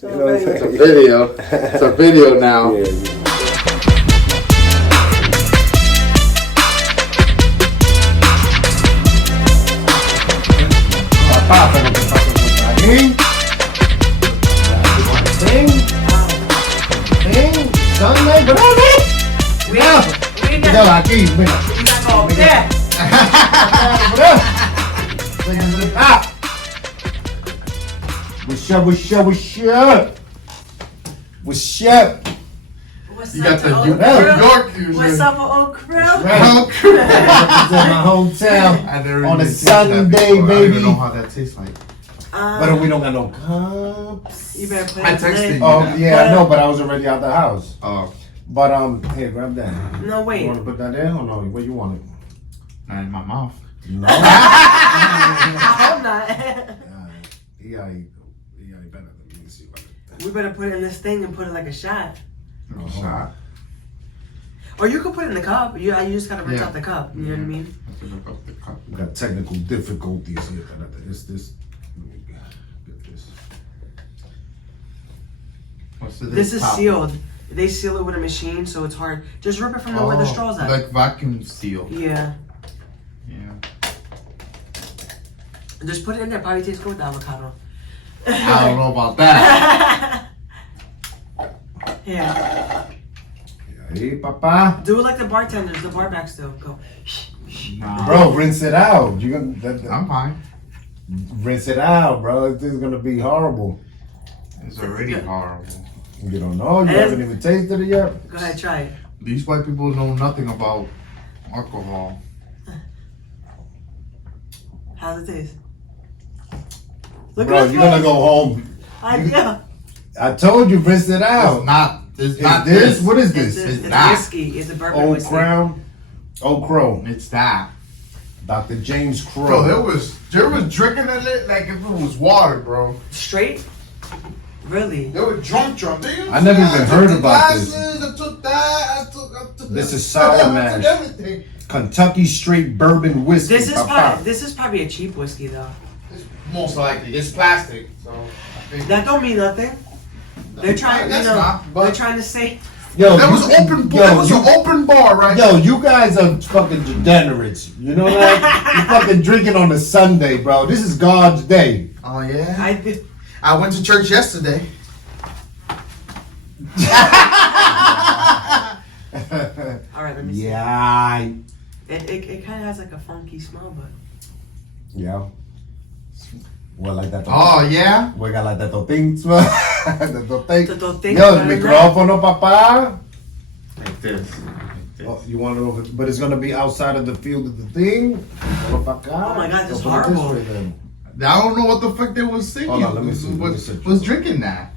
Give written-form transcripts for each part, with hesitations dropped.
You know what I'm saying? It's a video. It's a video now. Yeah. Sunday, cuidado aquí, mira. What's up? What's up? You got the New York usually. What's up, Oak Crew? Right. Represent my hometown on a Sunday, baby. I don't even know how that tastes like. But we don't got no cups. You better put I it texted in. you. Oh yeah, I know, but I was already out the house. Oh, But here, grab that. No, You wait. want to put that in or no? Where you want it? not in my mouth. No. I hope not. He got it better than me. See what We better put it in this thing and put it like a shot. No shot. Or you could put it in the cup. You just gotta rinse Yeah. out the cup. You know what I mean? I have to look up the cup. we got technical difficulties here. It's this. Let me get this. What's the This is top? sealed. They seal it with a machine, so it's hard. Just rip it from where the straw's at. Like vacuum seal. Yeah. Yeah. Just put it in there. Probably tastes good with avocado. I don't know about that. Yeah. Hey, papa. Do it like the bartenders, the barbacks do. Go. Nah. Bro, rinse it out. You gonna I'm fine. rinse it out, bro. This is gonna be horrible. It's already horrible. You don't know. You haven't even tasted it yet. Go ahead, try it. These white people know nothing about alcohol. How's it taste? Look Bro, at his you're gonna face. go home. Yeah. I told you, rinse it out. It's not. It's Is not this? this. What is It's, this? it's that. whiskey. It's a bourbon Old whiskey. Crown. Old Crow. It's that. Dr. James Bro, Crow. there was drinking it like if it was water, bro. Straight? Really? They were drunk. They I never even heard took the about this. glasses, I took that. I took This is I Sour took Mash. everything. Kentucky Straight Bourbon Whiskey. This is papa. probably a cheap whiskey though. It's most likely. It's plastic, so I think That don't mean nothing. They're trying, That's you know, not, but- they're trying to say. Yo, that was open. That was an open bar, right? Yo, you guys are fucking degenerates. You know that? You fucking drinking on a Sunday, bro. This is God's day. Oh yeah. I did. I went to church yesterday. All right, let me see. Yeah. It kind of has like a funky smell, but Yeah. Well, like that. Oh yeah. We got like that toting smell. The toting. The toting, Yo, right? micrófono, papá. Like this. Oh, you want it over, but it's gonna be outside of the field of the thing. Oh Oh my God, this is I don't know what the fuck they was thinking. Hold on, let me see. Was drinking that.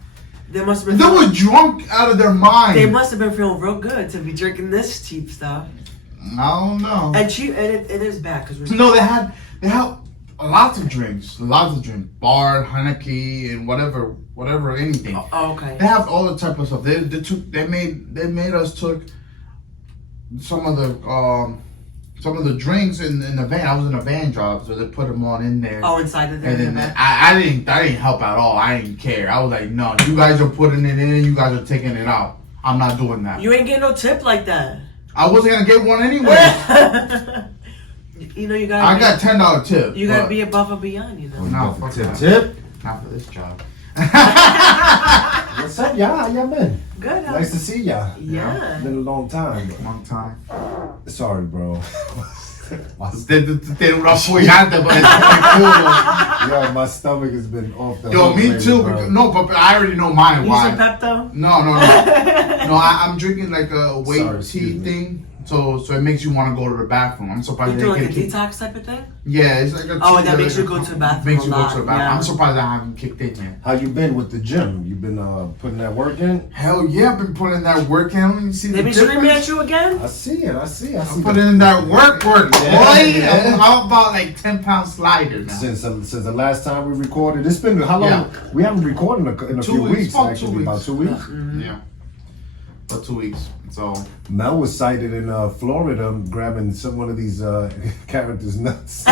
they must have They been. were drunk out of their mind. They must have been feeling real good to be drinking this cheap stuff. I don't know. And cheap, and it is bad because we're. No, they had lots of drinks, bar, Heineken, and whatever, anything. Oh, okay. They have all the type of stuff. They made us took some of the drinks in the van. I was in a van job, so they put them on in there. Oh, inside of the. And then I didn't help at all. I didn't care. I was like, no, you guys are putting it in, you guys are taking it out. I'm not doing that. You ain't getting no tip like that. I wasn't gonna get one anyway. You know you gotta. I got $10 tip. You gotta but be above and beyond, you know. No, fuck that. Tip. Not for this job. What's up, y'all? How y'all been? Good. Huh? Nice to see y'all. Yeah. Been a long time. Long time. Sorry, bro. Tiene una follante, but it's pretty cool. Yo, my stomach has been off the Yo, hook me lately, too. bro. Because, no, but I already know mine. You Why? some Pepto? No. No, I'm drinking like a weight Sorry, excuse tea me. thing. So it makes you want to go to the bathroom. I'm surprised You they doing like a kicked in. detox type of thing? Yeah, it's like a Oh, tea that makes like you go to the bathroom Makes a you go lot, to the bathroom. yeah. I'm surprised I haven't kicked in yet. How you been with the gym? You been putting that work in? Hell yeah, I've been putting that work in. You see They the been screaming at difference? you again? I see it. I see I'm putting in that work, boy. Yeah. I'm about like 10-pound slider now. Since the last time we recorded, it's been how long? Yeah. We haven't recorded in a 2 few weeks, weeks, about actually, 2 about weeks. 2 weeks. Yeah. For 2 weeks. So Mel was sighted in Florida grabbing one of these characters' nuts.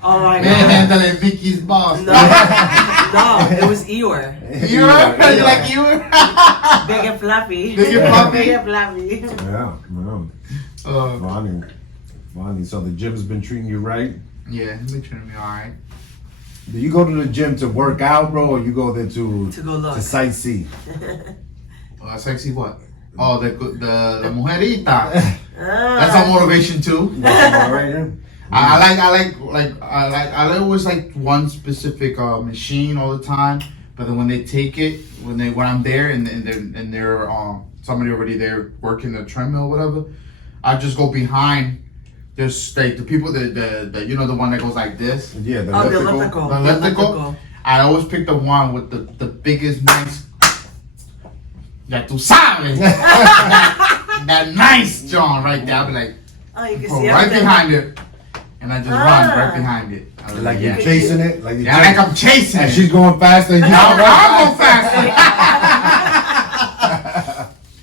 Oh my man, god. handling Vicky's boss. No. No, it was Eeyore. Eeyore? You like Eeyore? Big and fluffy. Big and fluffy? Big and fluffy. Yeah. Funny. So the gym's been treating you right? Yeah, he's been treating me alright. Do you go to the gym to work out, bro, or you go there to go look, to sightsee? Sexy what? Oh, the mujerita. That's a motivation too. I always like one specific machine all the time. But then when they take it, when I'm there and they're somebody already there working the treadmill or whatever, I just go behind. There's like the people that the one that goes like this. Yeah, the elliptical. The elliptical. I always pick the one with the biggest nice. Ya tú sabes. That nice John right there. I'll be like, you can see right behind it, and I just run right behind it. Like you're chasing it, like I'm chasing. And she's going faster. And I'm going faster.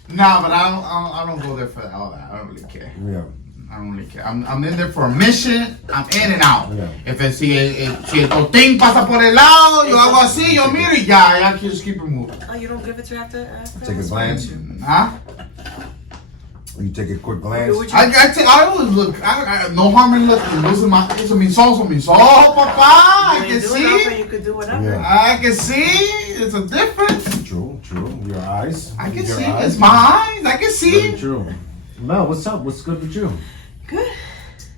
No, but I don't go there for all that. I don't really care. Yeah. I don't really care. I'm in there for a mission. I'm in and out. Yeah. If si el totín pasa por el lado, yo hago así, yo miro y ya. I just keep it moving. Oh, you don't give it to her after Take a glance. Huh? You take a quick glance. I always look. No harm in looking. Eso mi sol, papá. I can see. You could do whatever. Yeah. I can see. It's a difference. True. Your eyes. I can see. It's my eyes. I can see. Very true. Mel, what's up? What's good with you? Good.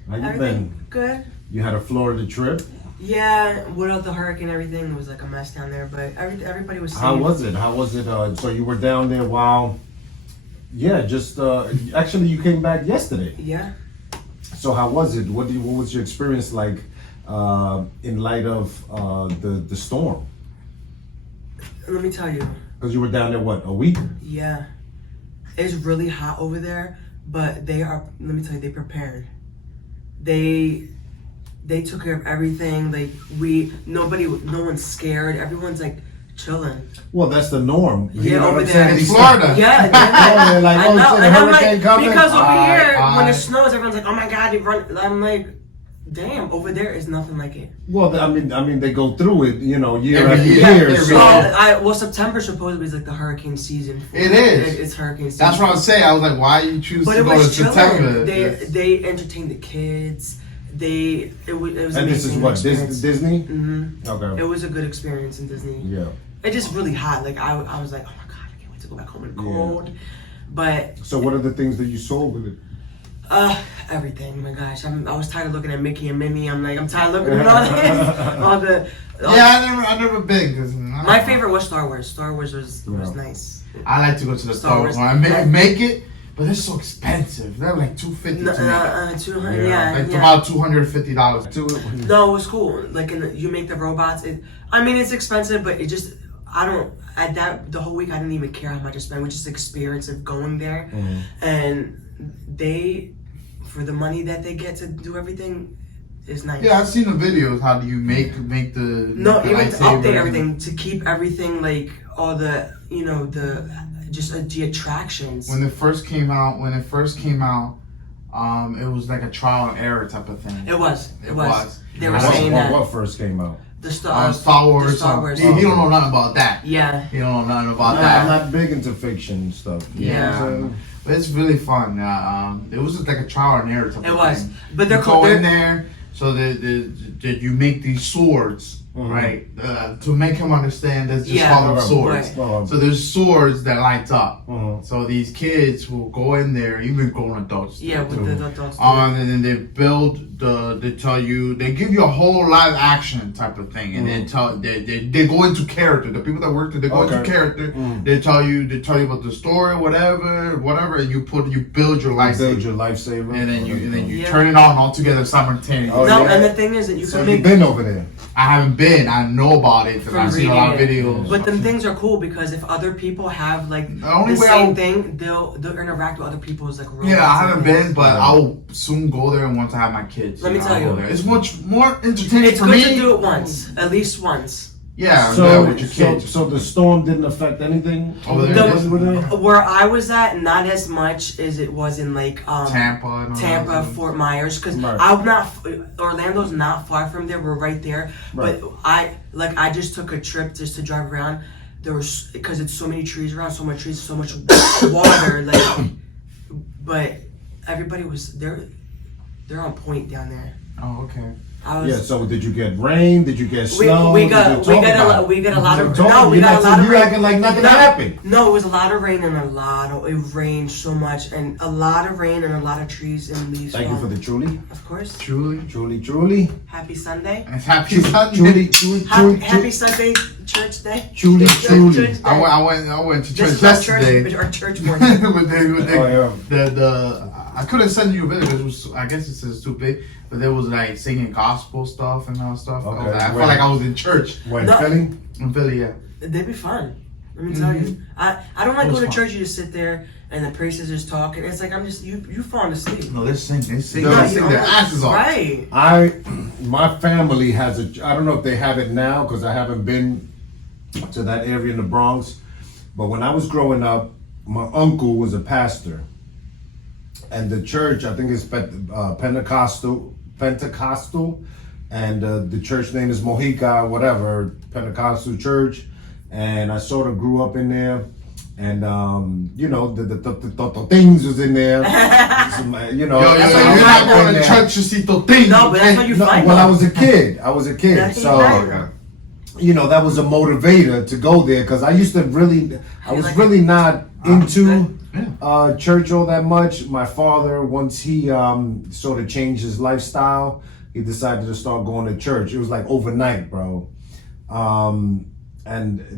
How you Everything been? good. You had a Florida trip? Yeah, without the hurricane and everything, it was like a mess down there. But everybody was safe. How was it? So you were down there while... Yeah, just... actually, you came back yesterday. Yeah. So how was it? What was your experience like in light of the storm? Let me tell you. Because you were down there, what, a week? Yeah. It's really hot over there, but let me tell you, they prepared. They took care of everything. Like no one's scared. Everyone's like chilling. Well, that's the norm. Yeah, you know over there in Florida. Yeah, they're like, I know. And I'm like, coming. because over here, when it snows, everyone's like, oh my God, they run. I'm like, damn, over there is nothing like it. Well, I mean, they go through it, year Every after year. year. So. Well, September supposedly is like the hurricane season. It is. It's hurricane season. That's what I was saying. I was like, why you choose to go to September? They entertained the kids. It was. And this is what Disney. Mm-hmm. Okay. It was a good experience in Disney. Yeah. It's just really hot. Like I was like, oh my God, I can't wait to go back home in the cold. But so, what are the things that you saw with it? Everything. My gosh, I was tired of looking at Mickey and Minnie. I'm like, I'm tired of looking at all this. I never been. Cause my favorite was Star Wars. Star Wars was nice. I like to go to the Star Wars. When I make it, but they're so expensive. They're like $250. $200. Yeah. Like about $250. No, it was cool. Like you make the robots. It's expensive, but it just the whole week I didn't even care how much I spent. We just experience of going there, and they, for the money that they get to do everything, is nice. Yeah, I've seen the videos. How do you make the even to update everything, to keep everything like all the the attractions. When it first came out, it was like a trial and error type of thing. It was. They were saying that. What first came out? The Star Wars. The Star Wars. He don't know nothing about that. Yeah. He don't know nothing about that. I'm not big into fiction stuff. Yeah. But it's really fun. It was just like a trial and error type of thing. It was. But they're go in there, so that you make these swords, right? To make him understand, that's just call them swords. Right. So there's swords that light up. So these kids will go in there, even grown adults. Yeah, with the adults. And then they build they tell you, they give you a whole live action type of thing, and they go into character. The people that work there, they go into character. They tell you about the story, whatever, and you build your lightsaber. And then you turn it on all together simultaneously. And the thing is that you've been over there. I haven't been. I know about it because I've seen a lot of videos. But them things are cool because if other people have like the same thing, they'll interact with other people's like. Yeah, I haven't been, but I'll soon go there once I have my kids. Let me tell you, it's much more entertaining for me. It's good to do it once, at least once. Yeah, So, with your kids. so the storm didn't affect anything Over there? Where I was at, not as much as it was in like Tampa, Fort Myers, because Right. I'm not. Orlando's not far from there. We're right there. Right. But I just took a trip just to drive around. There was, because it's so many trees around, so much trees, so much water. Like, but everybody was there. They're on point down there. Oh, okay. Yeah. So did you get rain? Did you get We snow? got a lot of You acting like nothing happened. No, it was a lot of rain and it rained so much and a lot of rain and a lot of trees and leaves. Thank you for the truly. Of course. Truly. Happy Sunday. Happy Sunday. Happy Sunday church day. Truly. I went to church yesterday. Our church morning. I couldn't send you a video because I guess it's too big, but there was like singing gospel stuff and all stuff. Okay. I felt like I was in church. When Philly? In Philly, yeah. They'd be fun. Let me tell you. I don't like going to fun. church. You just sit there and the priestess is talking. It's like you falling asleep. No, they sing Yeah, their asses off. Right. My family has I don't know if they have it now because I haven't been to that area in the Bronx, but when I was growing up, my uncle was a pastor. And the church, I think it's Pentecostal, and the church name is Mojica, whatever, Pentecostal church. And I sort of grew up in there, and the things was in there. Some, You're not going to church to see the things. No, but that's what you find. Well, I was a kid, so that was a motivator to go there because I used to I was really not into church all that much. My father, once he sort of changed his lifestyle, he decided to start going to church. It was like overnight, bro, and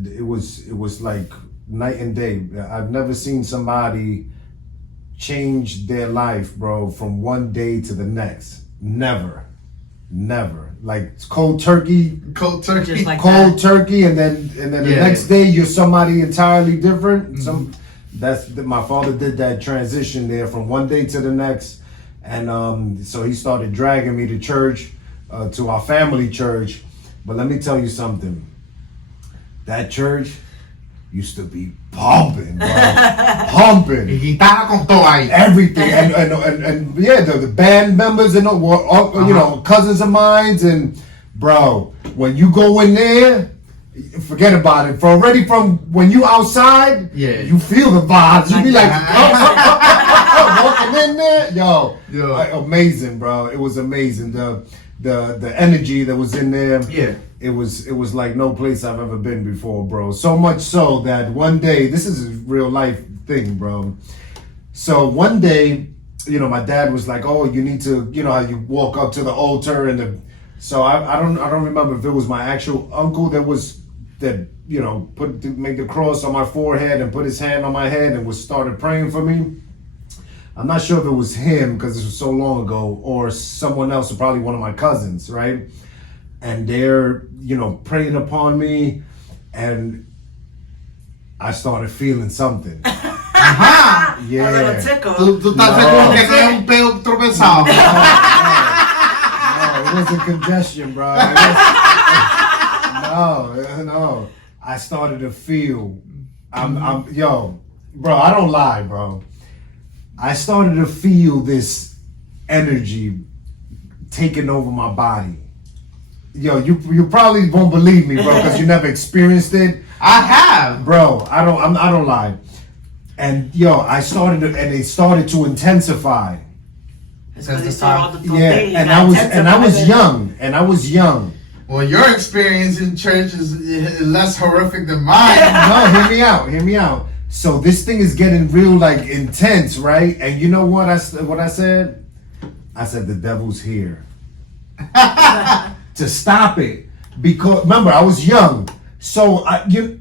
it was like night and day. I've never seen somebody change their life, bro, from one day to the next. Never. Like it's cold turkey, Just like cold that. turkey, and then the next day you're somebody entirely different. Mm-hmm. My father did that transition there from one day to the next, and so he started dragging me to church, to our family church. But let me tell you something. That church used to be pumping, bro. Pumping. Everything. And yeah, the band members and cousins of mine, and bro, when you go in there, forget about it. From when you outside, you feel the vibes. You be like, walking in there, amazing, bro. It was amazing. The energy that was in there. Yeah. It was like no place I've ever been before, bro. So much so that one day, this is a real life thing, bro. So one day, my dad was like, "Oh, you need to, how you walk up to the altar and so I don't remember if it was my actual uncle that made the cross on my forehead and put his hand on my head and started praying for me. I'm not sure if it was him because this was so long ago, or someone else, or probably one of my cousins, right? And they're, praying upon me, and I started feeling something. Yeah. A little tickle. Tú estás seguro que es un pelo tropezado. No, it wasn't congestion, bro. No. I started to feel, bro, I don't lie, bro. I started to feel this energy taking over my body. You probably won't believe me, bro, because you never experienced it. I have, bro. I don't lie. And it started to intensify. It's because they saw all the and I was young. Well, your experience in church is less horrific than mine. No, hear me out. So this thing is getting real, like, intense, right? And you know what I said? I said the devil's here. To stop it, because remember I was young, so there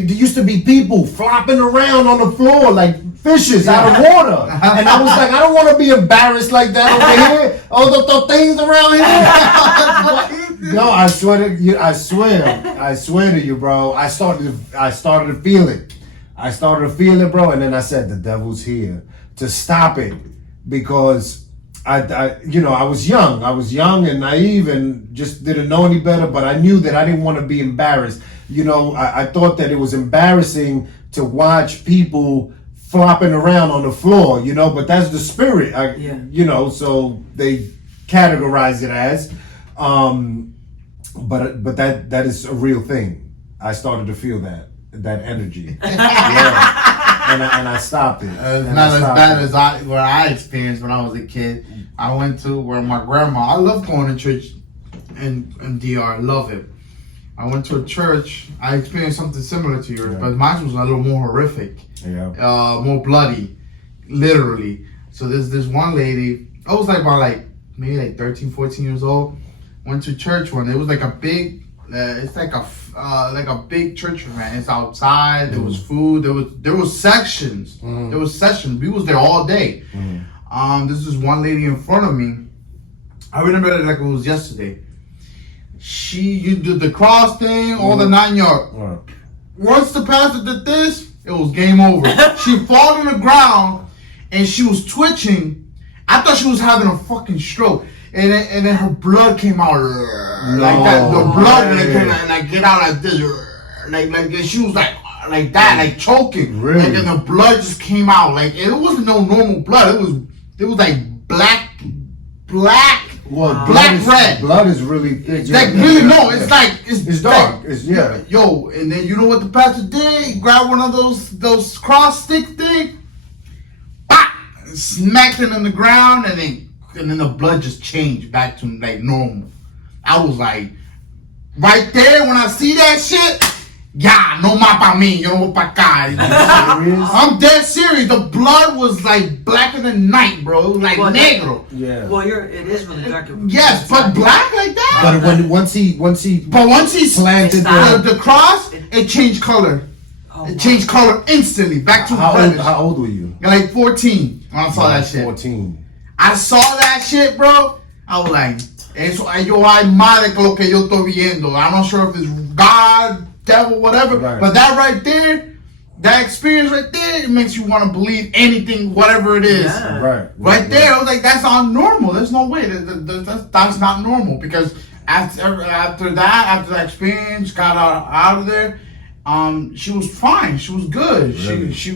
used to be people flopping around on the floor like fishes out of water, and I was like, I don't want to be embarrassed like that over here. All the things around here. No, I swear to you, bro. I started to feel it. bro, and then I said the devil's here to stop it, because I was young and naive and just didn't know any better, but I knew that I didn't want to be embarrassed. I thought that it was embarrassing to watch people flopping around on the floor, but that's the spirit. So they categorize it as, but that is a real thing. I started to feel that energy. And I stopped it. It's not as bad as what I experienced when I was a kid. I went to where my grandma. I love going to church in DR. Love it. I went to a church. I experienced something similar to yours, but mine was a little more horrific. Yeah. More bloody, literally. So there's this one lady. I was maybe 13, 14 years old. Went to church one. It was like a big. It's like a big church, man. It's outside. There was food. There was sections. There was sessions. We was there all day. This is one lady in front of me. I remember it like it was yesterday. You did the cross thing, all the 9 yards. Once the pastor did this, it was game over. She fall on the ground and she was twitching. I thought she was having a fucking stroke. And then her blood came out like that. The blood and I get out like this, like she was like that, like choking. Really? Like, and the blood just came out. Like it wasn't no normal blood. It was like black, red. Blood is really thick. It's like really it's dark. It's Yo, and then you know what the pastor did? He grabbed one of those cross stick thing, smacked it on the ground, and then the blood just changed back to like normal. I was like, right there when I see that shit, no más pa mí, yo no voy pa acá. I'm dead serious. The blood was like blacker than night, bro. It was like negro. Yeah. Well, it is really dark. Yes, but black like that. But once he planted the cross, it changed color. It changed color instantly, back to reddish. How old were you? Like 14 when I saw that shit. 14. I saw that shit, bro. I was like, eso yo hay madre que lo que yo estoy viendo. I'm not sure if it's God, devil, whatever. Right. But that right there, that experience right there, it makes you want to believe anything, whatever it is. Yeah. Right there, I was like, that's not normal. There's no way. That's not normal. Because after that experience, got out of there, she was fine. She was good. Really? She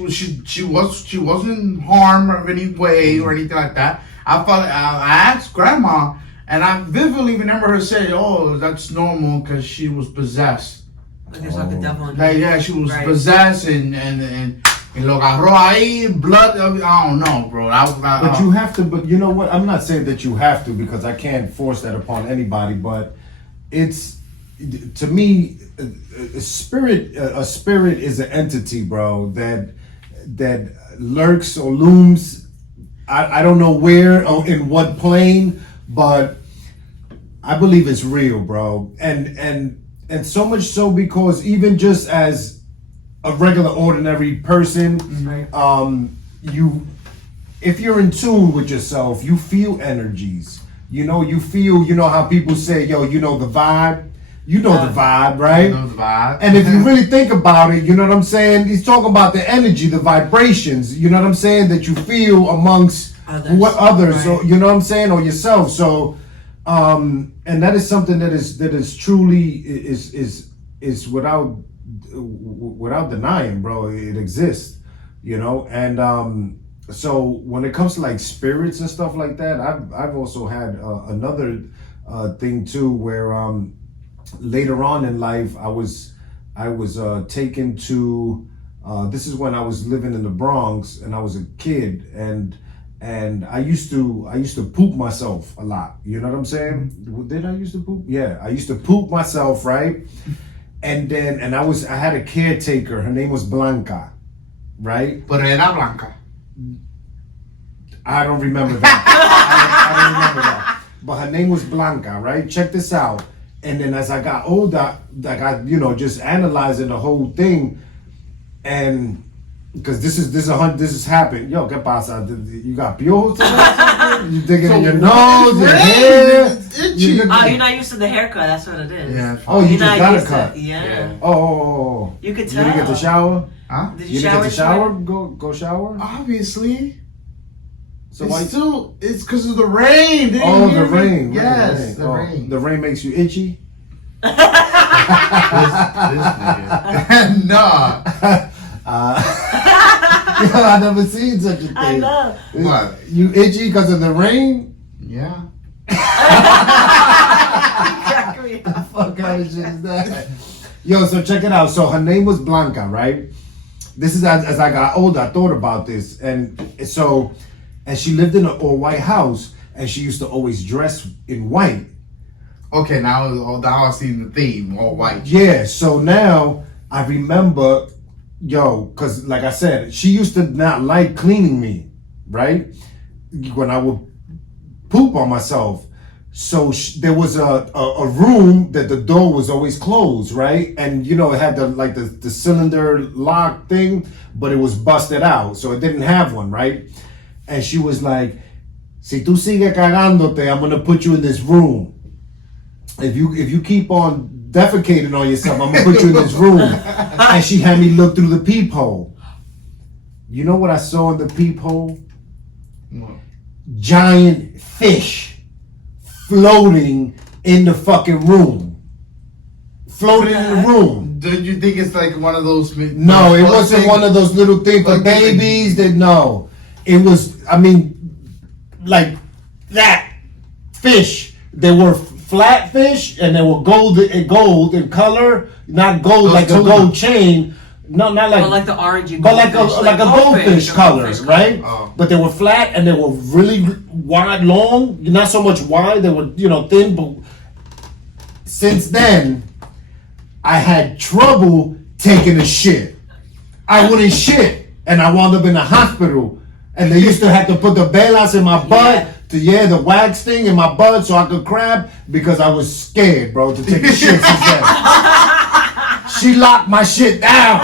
wasn't harmed in any way or anything like that. I asked grandma, and I vividly remember her saying, "Oh, that's normal because she was possessed." Like there's like the devil. She was possessed and lo agarró ahí, blood. I don't know, bro. But you have to. But you know what? I'm not saying that you have to because I can't force that upon anybody. But it's, to me, a spirit is an entity, bro, that lurks or looms. I don't know where or in what plane, but I believe it's real, bro. And so much so because even just as a regular ordinary person, if you're in tune with yourself, you feel energies. You know how people say, yo, the vibe. The vibe, right? You know the vibe. And if you really think about it, you know what I'm saying? He's talking about the energy, the vibrations, you know what I'm saying, that you feel amongst others, right. Or, you know what I'm saying, or yourself. So, and that is something that is truly is without denying, bro. It exists, and so when it comes to like spirits and stuff like that, I've also had another thing too where later on in life, I was taken to. This is when I was living in the Bronx, and I was a kid, and I used to poop myself a lot. You know what I'm saying? Did I used to poop? Yeah, I used to poop myself, right? And then I had a caretaker. Her name was Blanca, right? Pero era Blanca. I don't remember that. I don't remember that. But her name was Blanca, right? Check this out. And then as I got older, like I, just analyzing the whole thing, and because this is happened. Yo, ¿qué pasa? You got piojos today? You digging in your nose, your hair? You're not used to the haircut. That's what it is. Yeah. Oh, you just got a cut. Yeah. Oh. You could tell. You didn't get the shower? Huh? Did you didn't get the shower? Go shower? Obviously. So it's why? still, it's because of the rain. Didn't Oh, you hear the me? rain. Yes, rain. the Oh, rain. The rain makes you itchy. This nigga. Nah. Yo, I never seen such a thing. I know. What? You itchy because of the rain? Yeah. What kind of shit is that? Yo, so check it out. So her name was Blanca, right? This is as I got older, I thought about this. And so, and she lived in an all-white house, and she used to always dress in white. Okay, now I see the theme, all white. Yeah, so now I remember, because like I said, she used to not like cleaning me, right? When I would poop on myself. So there was a room that the door was always closed, right? And it had the cylinder lock thing, but it was busted out, so it didn't have one, right? And she was like, "Si tú sigues cagándote, I'm gonna put you in this room. If you keep on defecating on yourself, I'm gonna put you in this room." And she had me look through the peephole. You know what I saw in the peephole? What? Giant fish floating in the fucking room. Floating in the room. Don't you think it's like one of those? No, it wasn't one of those little things for babies. No. It was, like that fish. They were flat fish and they were gold in color. Not gold Those like tuna. a gold chain. No, not like. But like the orangey But like a goldfish color, goldfish right? Oh. But they were flat and they were really wide, long. Not so much wide. They were, thin. But since then, I had trouble taking a shit. I wouldn't shit, and I wound up in the hospital. And they used to have to put the velas in my butt the wax thing in my butt so I could crab because I was scared, bro, to take a shit since then. She locked my shit down.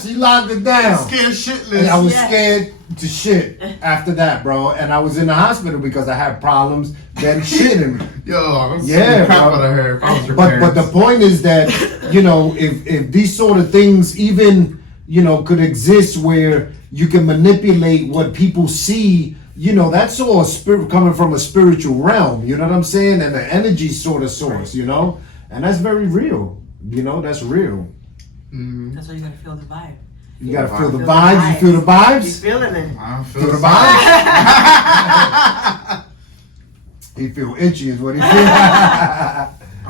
She locked it down. Scared shitless. And I was scared to shit after that, bro. And I was in the hospital because I had problems then shitting. Yo, I'm Yeah, crap bro. out of her. If I was your But parents. the point is that, if these sort of things even, could exist where you can manipulate what people see, that's all spirit coming from a spiritual realm, you know what I'm saying? And the energy sort of source, and that's very real. That's real. Mm-hmm. That's why you gotta feel the vibe. You gotta feel the Feel the vibes. You feel the You vibes? feeling it? I don't Feel feel the vibes? He feel itchy is what he feel. I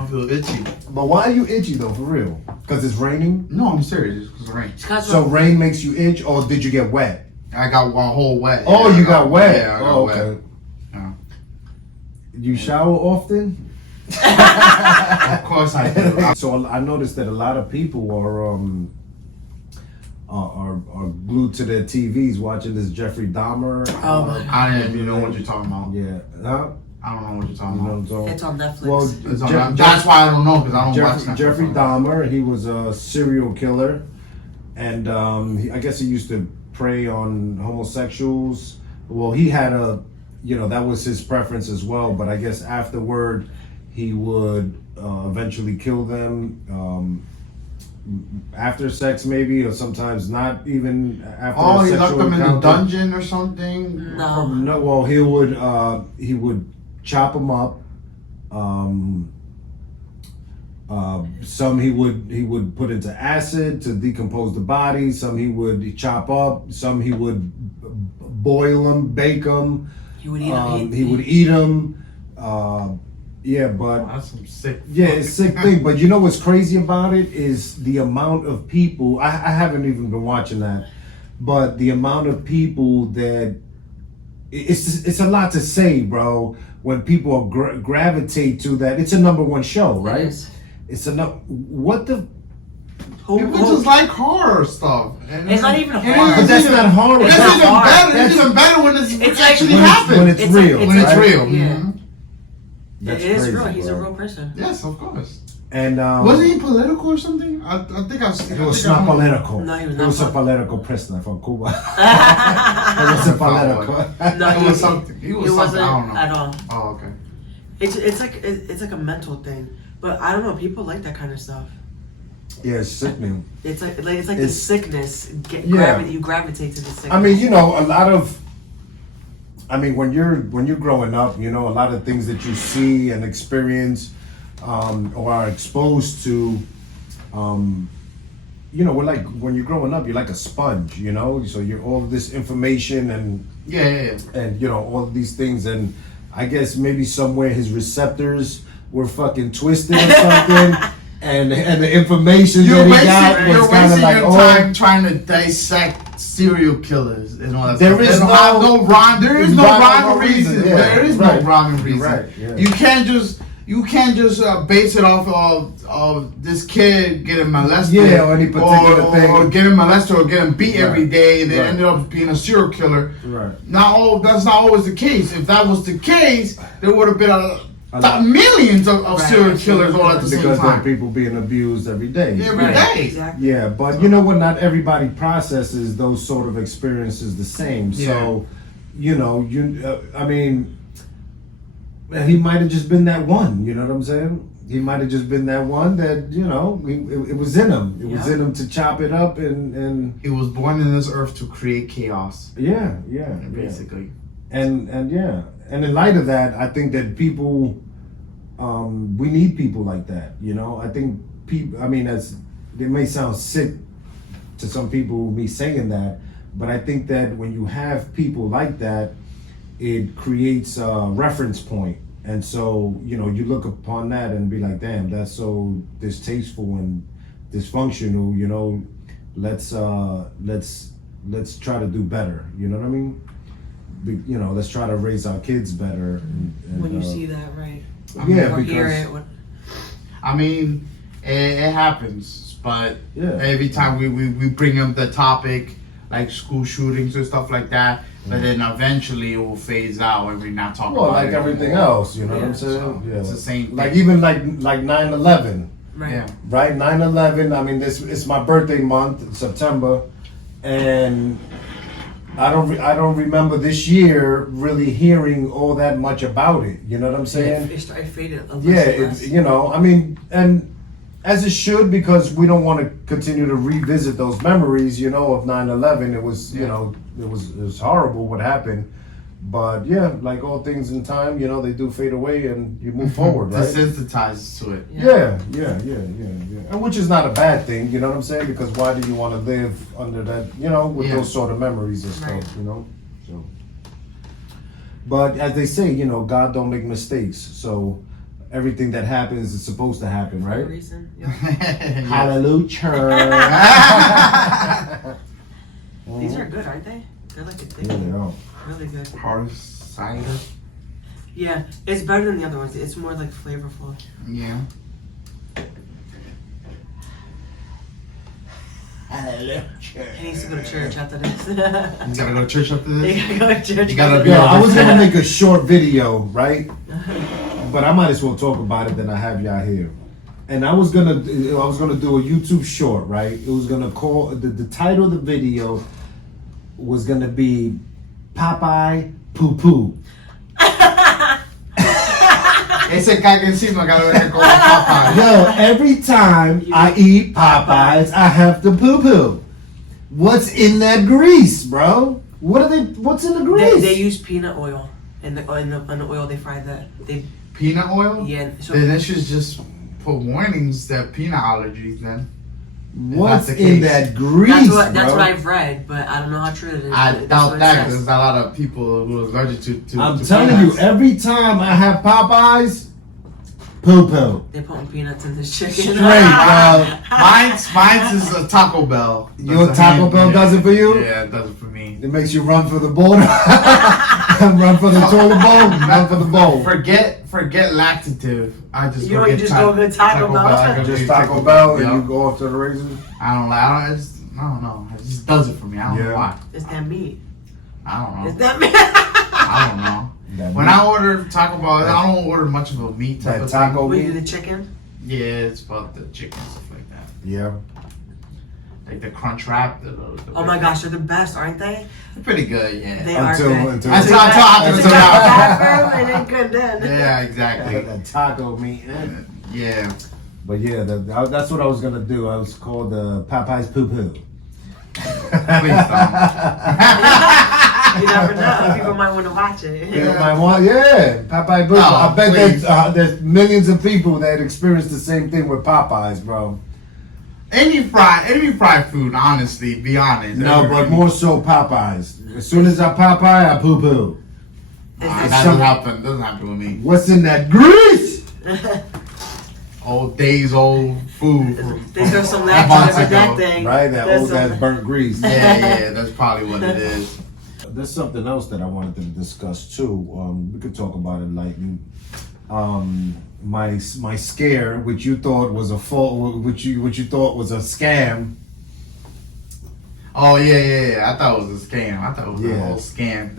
feel itchy. But why are you itchy though, for real? Because it's raining? No, I'm serious. It's because of rain. So rain makes you itch, or did you get wet? I got one whole wet. Oh, you got wet. Yeah, I got okay. wet. Yeah. You shower often? Of course I do. So I noticed that a lot of people are glued to their TVs watching this Jeffrey Dahmer. Oh my I didn't even know what you're talking about. Yeah. Huh? I don't know what you're You talking know what about. I'm talking? It's on Netflix. Well, It's on- that's why I don't know, because I don't watch that. Jeffrey Dahmer, he was a serial killer, and I guess he used to prey on homosexuals. Well, he had that was his preference as well, but I guess afterward, he would eventually kill them after sex, maybe, or sometimes not even after. Oh, a he locked sexual them in the encounter. dungeon or something? No. No, well, he would chop them up. Some he would put into acid to decompose the body. Some he would chop up. Some he would boil them, bake them. He would eat them. He would eat them. Yeah, but That's some sick. it's a sick thing. But you know what's crazy about it is the amount of people. I haven't even been watching that, but the amount of people that it's a lot to say, bro. When people gravitate to that, it's a #1 show, right? It is. It's a what the. People just like horror stuff. And It's not even it horror. But that's not horror. It's not even hard. better. That's- It's even better when it's actually like- happened. when it's real. When it's right? real. Yeah. Mhm. That's It is crazy, real. He's a bro. real person. Yes, of course. And Wasn't he political or something? I think I. it was not political. No, he was It not was a political. political prisoner from Cuba. It was a political. No, It was something. He was He something. wasn't I don't know. at all. Oh, okay. It's like a mental thing, but I don't know. People like that kind of stuff. Yeah, it's sickening. It's like the It's- sickness. Yeah. You gravitate to the sickness. I mean, a lot of I mean, when you're growing up, you know, a lot of things that you see and experience, or are exposed to, you know, we're like, when you're growing up, you're like a sponge, you know, so you're all of this information and and you know, all of these things, and I guess maybe somewhere his receptors were fucking twisted or something. And the information that he got was kind of like, your time trying to dissect serial killers and all that there stuff. Is no rhyme. There is no rhyme or reason. Yeah, there is no rhyme or reason. Right, yeah. You can't just base it off of this kid getting molested, or any particular thing, or getting molested or getting beat every day, and then ended up being a serial killer. Right. That's not always the case. If that was the case, there would have been millions of serial killers all at the same time. Because there are people being abused every day. Every day. Exactly. Yeah, but you know what? Not everybody processes those sort of experiences the same. Yeah. So, you know, I mean, he might have just been that one. You know what I'm saying? He might have just been that one that, you know, it was in him. It was in him to chop it up and. He was born in this earth to create chaos. Yeah. Basically. And yeah. And in light of that, I think that people, we need people like that. You know, I think people. I mean, it may sound sick to some people me saying that, but I think that when you have people like that, it creates a reference point, and so you know you look upon that and be like, damn, that's so distasteful and dysfunctional. You know, let's try to do better. You know what I mean? You know, let's try to raise our kids better. And, when you see that, right? Yeah, or because hear it. I mean, it happens, but Yeah. every time we bring up the topic, like school shootings and stuff like that, but then eventually it will phase out and we're not talking about like it. everything else, you know what I'm Yeah. saying? So, Yeah, it's the same Like thing. even like 9/11. Right. Yeah. Right, 9/11. I mean, it's my birthday month, September, and I don't remember this year really hearing all that much about it. You know what I'm saying? It faded a little Yeah, less. you know, I mean, and as it should, because we don't want to continue to revisit those memories. You know, of 9/11. It was, you know, it was horrible what happened. But yeah, like all things in time, you know, they do fade away and you move forward, right? Desensitized to it. Yeah, and which is not a bad thing, you know what I'm saying? Because why do you want to live under that, you know, with those sort of memories and stuff, Right. you know? So, but as they say, you know, God don't make mistakes. So everything that happens is supposed to happen, For a right? reason. Yep. Hallelujah. These are good, aren't they? They're like a thick. Yeah, they are. Really good. Hard cider. Yeah, it's better than the other ones. It's more like flavorful. Yeah. He needs to go to church after this. You gotta go to church after You this? gotta go to church. You gotta be- Yeah, I was gonna make a short video, right? But I might as well talk about it than I have y'all here. And I was gonna do a YouTube short, right? It was gonna call the title of the video was gonna be Popeye Poo Poo. Ese caga encima, cabrón, con Popeye. Yo, every time I eat Popeyes, I have to poo poo. What's in that grease, bro? What's in the grease? They use peanut oil, and the oil they fry that. They Peanut oil? yeah. So Then they should just put warnings that peanut allergies then. What's That's the in case. that grease, that's bro? what I've read, but I don't know how true it is. I That's doubt what it that says. because there's a lot of people who are allergic to I'm to telling peanuts. you, every time I have Popeyes, poo poo. They putting peanuts in this chicken. Straight, bro. Mine's is a Taco Bell. Your That's a Taco hand- Bell yeah. does it for you? Yeah, it does it for me. It makes you run for the border, run for the toilet bowl, run for the bowl. Forget laxative. I just You go know, you get just go get Taco Bell. I go Just get Taco Bell and Yeah. you go off to the raisins. I don't know. It just does it for me. I don't know Yeah. why. It's that meat. I don't It's know. that meat. I don't know. That When meat- I order Taco Bell, I don't order much of a meat type that of taco We do meat. the chicken. thing. Yeah, it's about the chicken stuff like that. Yeah. Like the crunch wrap. Oh my gosh, they're the best, aren't they? They're pretty good. Yeah. They Until- are good. until- Until Until now. bathroom, it ain't good then. Yeah, exactly. That taco meat. Yeah. But yeah, that's what I was gonna do. I was called Popeye's Poo Poo. Please don't. You never know. People might want to watch it. Popeye Burger. Oh, I bet please. there's millions of people that experienced the same thing with Popeyes, bro. Any fried food, honestly, be honest. No, but more so Popeyes. As soon as I Popeye, I poo poo. That doesn't happen. Doesn't happen with me. What's in that grease? Old days old food. They throw some Months leftovers in ago. that thing. Right, that There's old some- ass burnt grease. Yeah, that's probably what it is. There's something else that I wanted to discuss too. We could talk about it lightly. My scare, which you thought was a which you thought was a scam. Oh yeah. I thought it was a scam. I thought it was a Yeah. whole scam.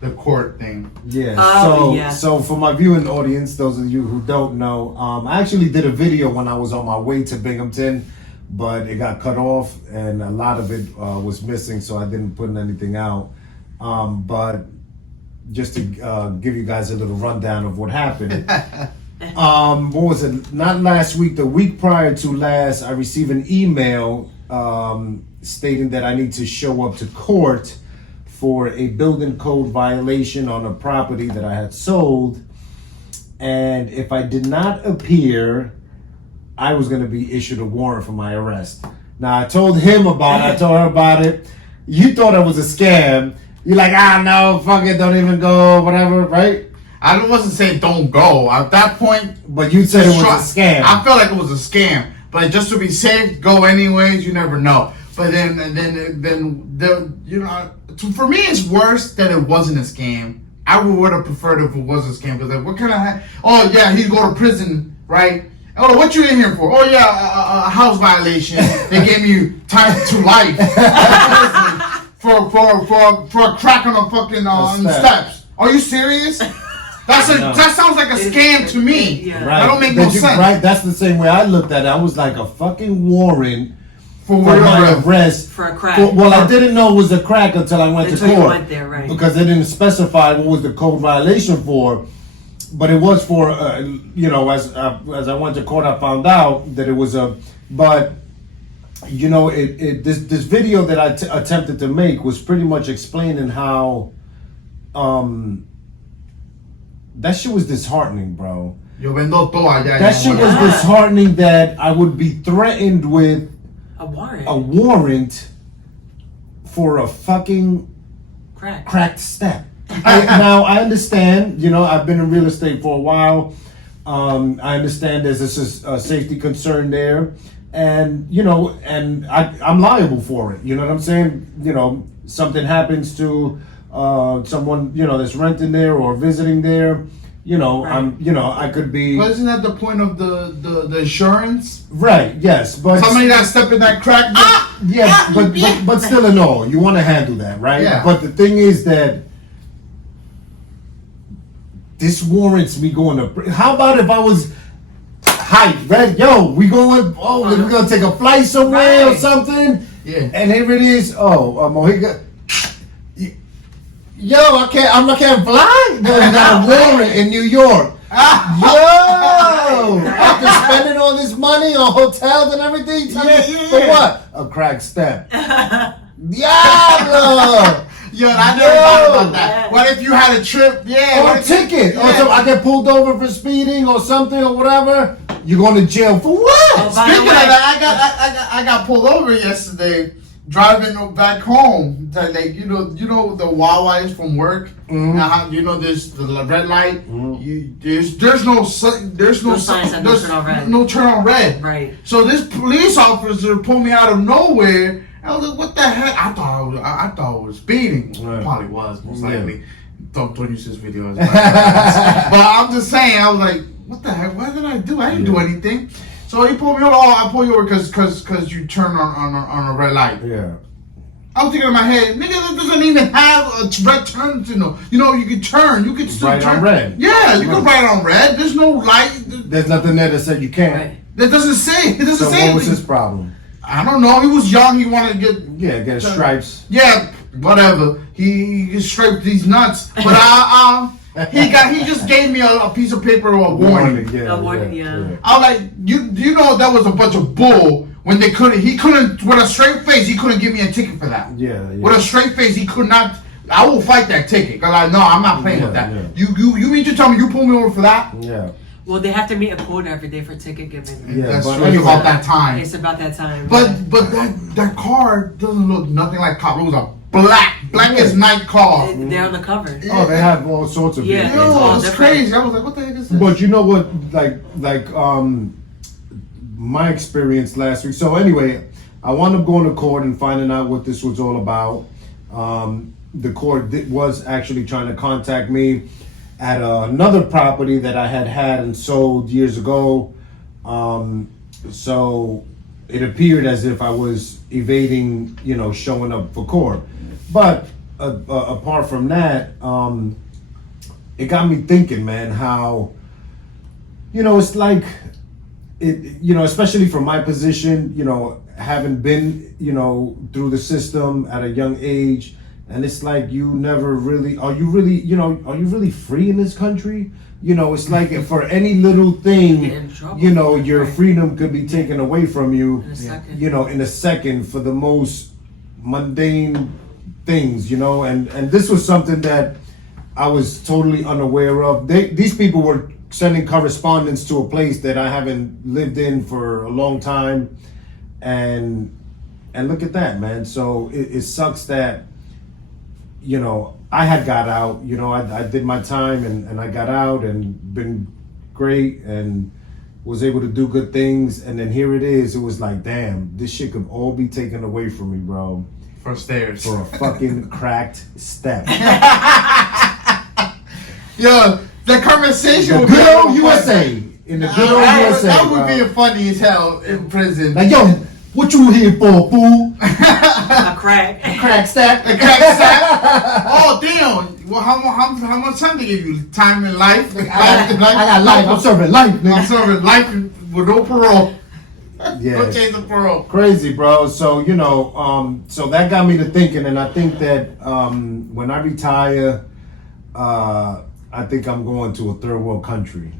The court thing. Yeah. Oh, yeah. So for my viewing audience, those of you who don't know, I actually did a video when I was on my way to Binghamton, but it got cut off and a lot of it was missing, so I didn't put anything out. But just to give you guys a little rundown of what happened. What was it? Not last week, the week prior to last, I received an email stating that I need to show up to court for a building code violation on a property that I had sold. And if I did not appear, I was going to be issued a warrant for my arrest. Now, I told him about it. I told her about it. You thought it was a scam. You're like, no, fuck it, don't even go, whatever, right? I wasn't saying don't go. At that point, But you said it was a scam. I felt like it was a scam. But just to be safe, go anyways. You never know. But then for me, it's worse that it wasn't a scam. I would have preferred if it was a scam, because like, what kind of? Oh yeah, he'd go to prison, right? Oh, what you in here for? Oh yeah, a house violation. They gave me time to life for a crack on a fucking steps. Are you serious? That sounds like a scam to me. Yeah. Right. That don't make no sense. Right, that's the same way I looked at it. I was like a fucking warrant For for my whatever. arrest. For a crack. Well, I didn't know it was a crack until I went Until to you court. went there, right. Because they didn't specify what was the code violation for. But it was for, as I went to court, I found out that it was a. But, this video that I attempted to make was pretty much explaining how. That shit was disheartening, bro. Yo vendo todo allá. That shit was Yeah. disheartening that I would be threatened with A warrant. a warrant for a fucking Crack. cracked step. Now I understand, I've been in real estate for a while. I understand there's a safety concern there, and I'm liable for it. You know what I'm saying? Something happens to someone that's renting there or visiting there. I could be But isn't that the point of the insurance? right. Yes, but Somebody that stepped in that crack. yeah, but still in all, you want to handle that, right? Yeah. But the thing is that this warrants me going to. How about if I was hyped, right? Yo, we going. Oh, we're gonna take a flight somewhere or Right. something. Yeah. And here it is. Oh, Mojica. Yo, I can't fly. No, you got a warrant in New York. Yo, after spending all this money on hotels and everything, for what? A cracked step. Diablo! Yo, I never thought about that. What if you had a trip? Yeah. Or what a if- ticket. Or Yeah. so I get pulled over for speeding or something or whatever. You're going to jail for what? Oh, by Speaking the of way- that, I got pulled over yesterday driving back home. Like the Wawa is from work. There's the red light. There's no signs that no turn on red. No turn on red. Right. So this police officer pulled me out of nowhere. I was like, what the heck? I thought I was speeding. Right. Probably was, most Yeah. likely. Don't use this video as but I'm just saying, I was like, what the heck? What did I do? I didn't do anything. So he pulled me over. Oh, I pulled you over because you turned on a red light. Yeah. I was thinking in my head, nigga, this doesn't even have a red turn signal. You can turn. You can still Right turn. on red. Yeah, you can Right. ride on red. There's no light. There's nothing there that said you can't. Right. That doesn't say. It doesn't So say what was anything. his problem? I don't know. He was young. He wanted to get. Yeah, get his stripes. Yeah, whatever. He straight these nuts. But he just gave me a piece of paper or a warning. Yeah, A warning, yeah. I was like, you know that was a bunch of bull when he couldn't with a straight face he couldn't give me a ticket for that. Yeah. With a straight face he could not I will fight that ticket because I know I'm not playing with that. Yeah. You mean to tell me you pull me over for that? Yeah. Well, they have to meet a quota every day for ticket giving. Yeah, That's but true. It's anyway. about that time. It's about that time. But that car doesn't look nothing like cop. It was a black as night car. They're on the cover. Oh, they have all sorts of Yeah, vehicles. it's all It's different. crazy. I was like, what the heck is this? But you know what, my experience last week. So anyway, I wound up going to court and finding out what this was all about. The court was actually trying to contact me at another property that I had and sold years ago. So it appeared as if I was evading, showing up for court. But apart from that, it got me thinking, man, how, it's like, especially from my position, having been, through the system at a young age, and it's like you never really, are you really free in this country? It's like for any little thing, Get in trouble. your freedom could be taken away from you, In a second. in a second for the most mundane things, and this was something that I was totally unaware of. These people were sending correspondence to a place that I haven't lived in for a long time, and look at that, man. So it sucks that I had got out. I did my time and I got out and been great and was able to do good things, and then here it is. It was like, damn, this shit could all be taken away from me, bro, For stairs. for a fucking cracked step. Yo, the conversation The would be good old USA. In the good old USA. That would bro. be funny as hell in prison. Like, yo, what you here for, fool? A crack. Crack stack. The crack stack. Oh damn! Well, how much time they give you? Time in life? I got life. I'm serving life, I'm nigga. serving life with no parole. No Yeah. chance of parole. Crazy, bro. So, so that got me to thinking, and I think that when I retire, I think I'm going to a third world country.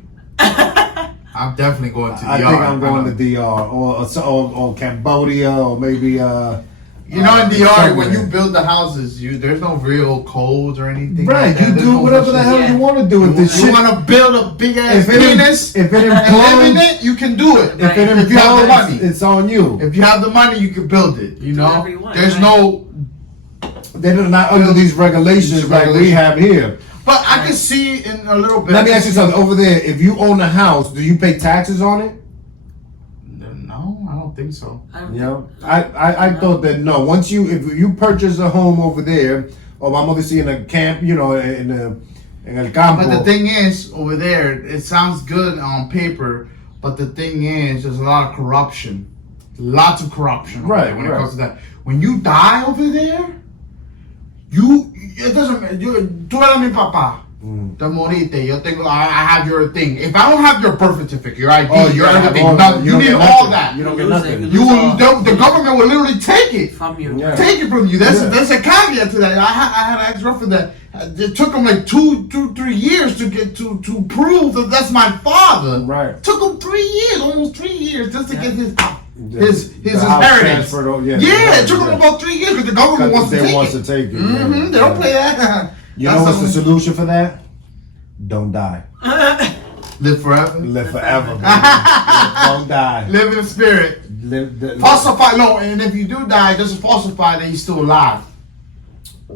I'm definitely going to DR. I think I'm going to DR or Cambodia or maybe You know, in DR, somewhere. when you build the houses, there's no real codes or anything. Right, like that. you There's do no whatever the such hell Yeah. you want to do with this You shit. want to build a big ass If it im- penis if it and live in implodes- it, you can do it. If it If you have the implodes, money. it's on you. If you have the money, you can build it. You know, whatever you want, there's right. no. They're not under these regulations like we have here. But I can see in a little bit. Let me ask you something. Over there, if you own a house, do you pay taxes on it? No, I don't think so. I don't You know, I thought that no. Once if you purchase a home over there, or vamos a decir in a camp, in el campo. But the thing is, over there, it sounds good on paper, but the thing is, there's a lot of corruption. Lots of corruption over Right, there when right. it comes to that. When you die over there, it doesn't matter. Tú eres mi papá. Te moriste. I have your thing. If I don't have your birth certificate, your ID, your have everything, all that. you don't need get all nothing. that. You don't You get lose it. nothing. You You lose will, the government will literally take it. from you. Yeah. Take it from you. That's Yeah. a caveat to that. I had to ask her for that. It took him like 3 years to get to prove that that's my father. Right. Took him 3 years, almost 3 years, just to get his The house inheritance. transferred over- yeah, Yeah, it took him yeah. about 3 years because the government wants to They take wants it. to take it. Mm-hmm. They don't play that. You know what's the solution for that? Don't die. Live forever. Live forever. baby. Don't die. Live in spirit. Falsify. No, and if you do die, just falsify that he's still alive.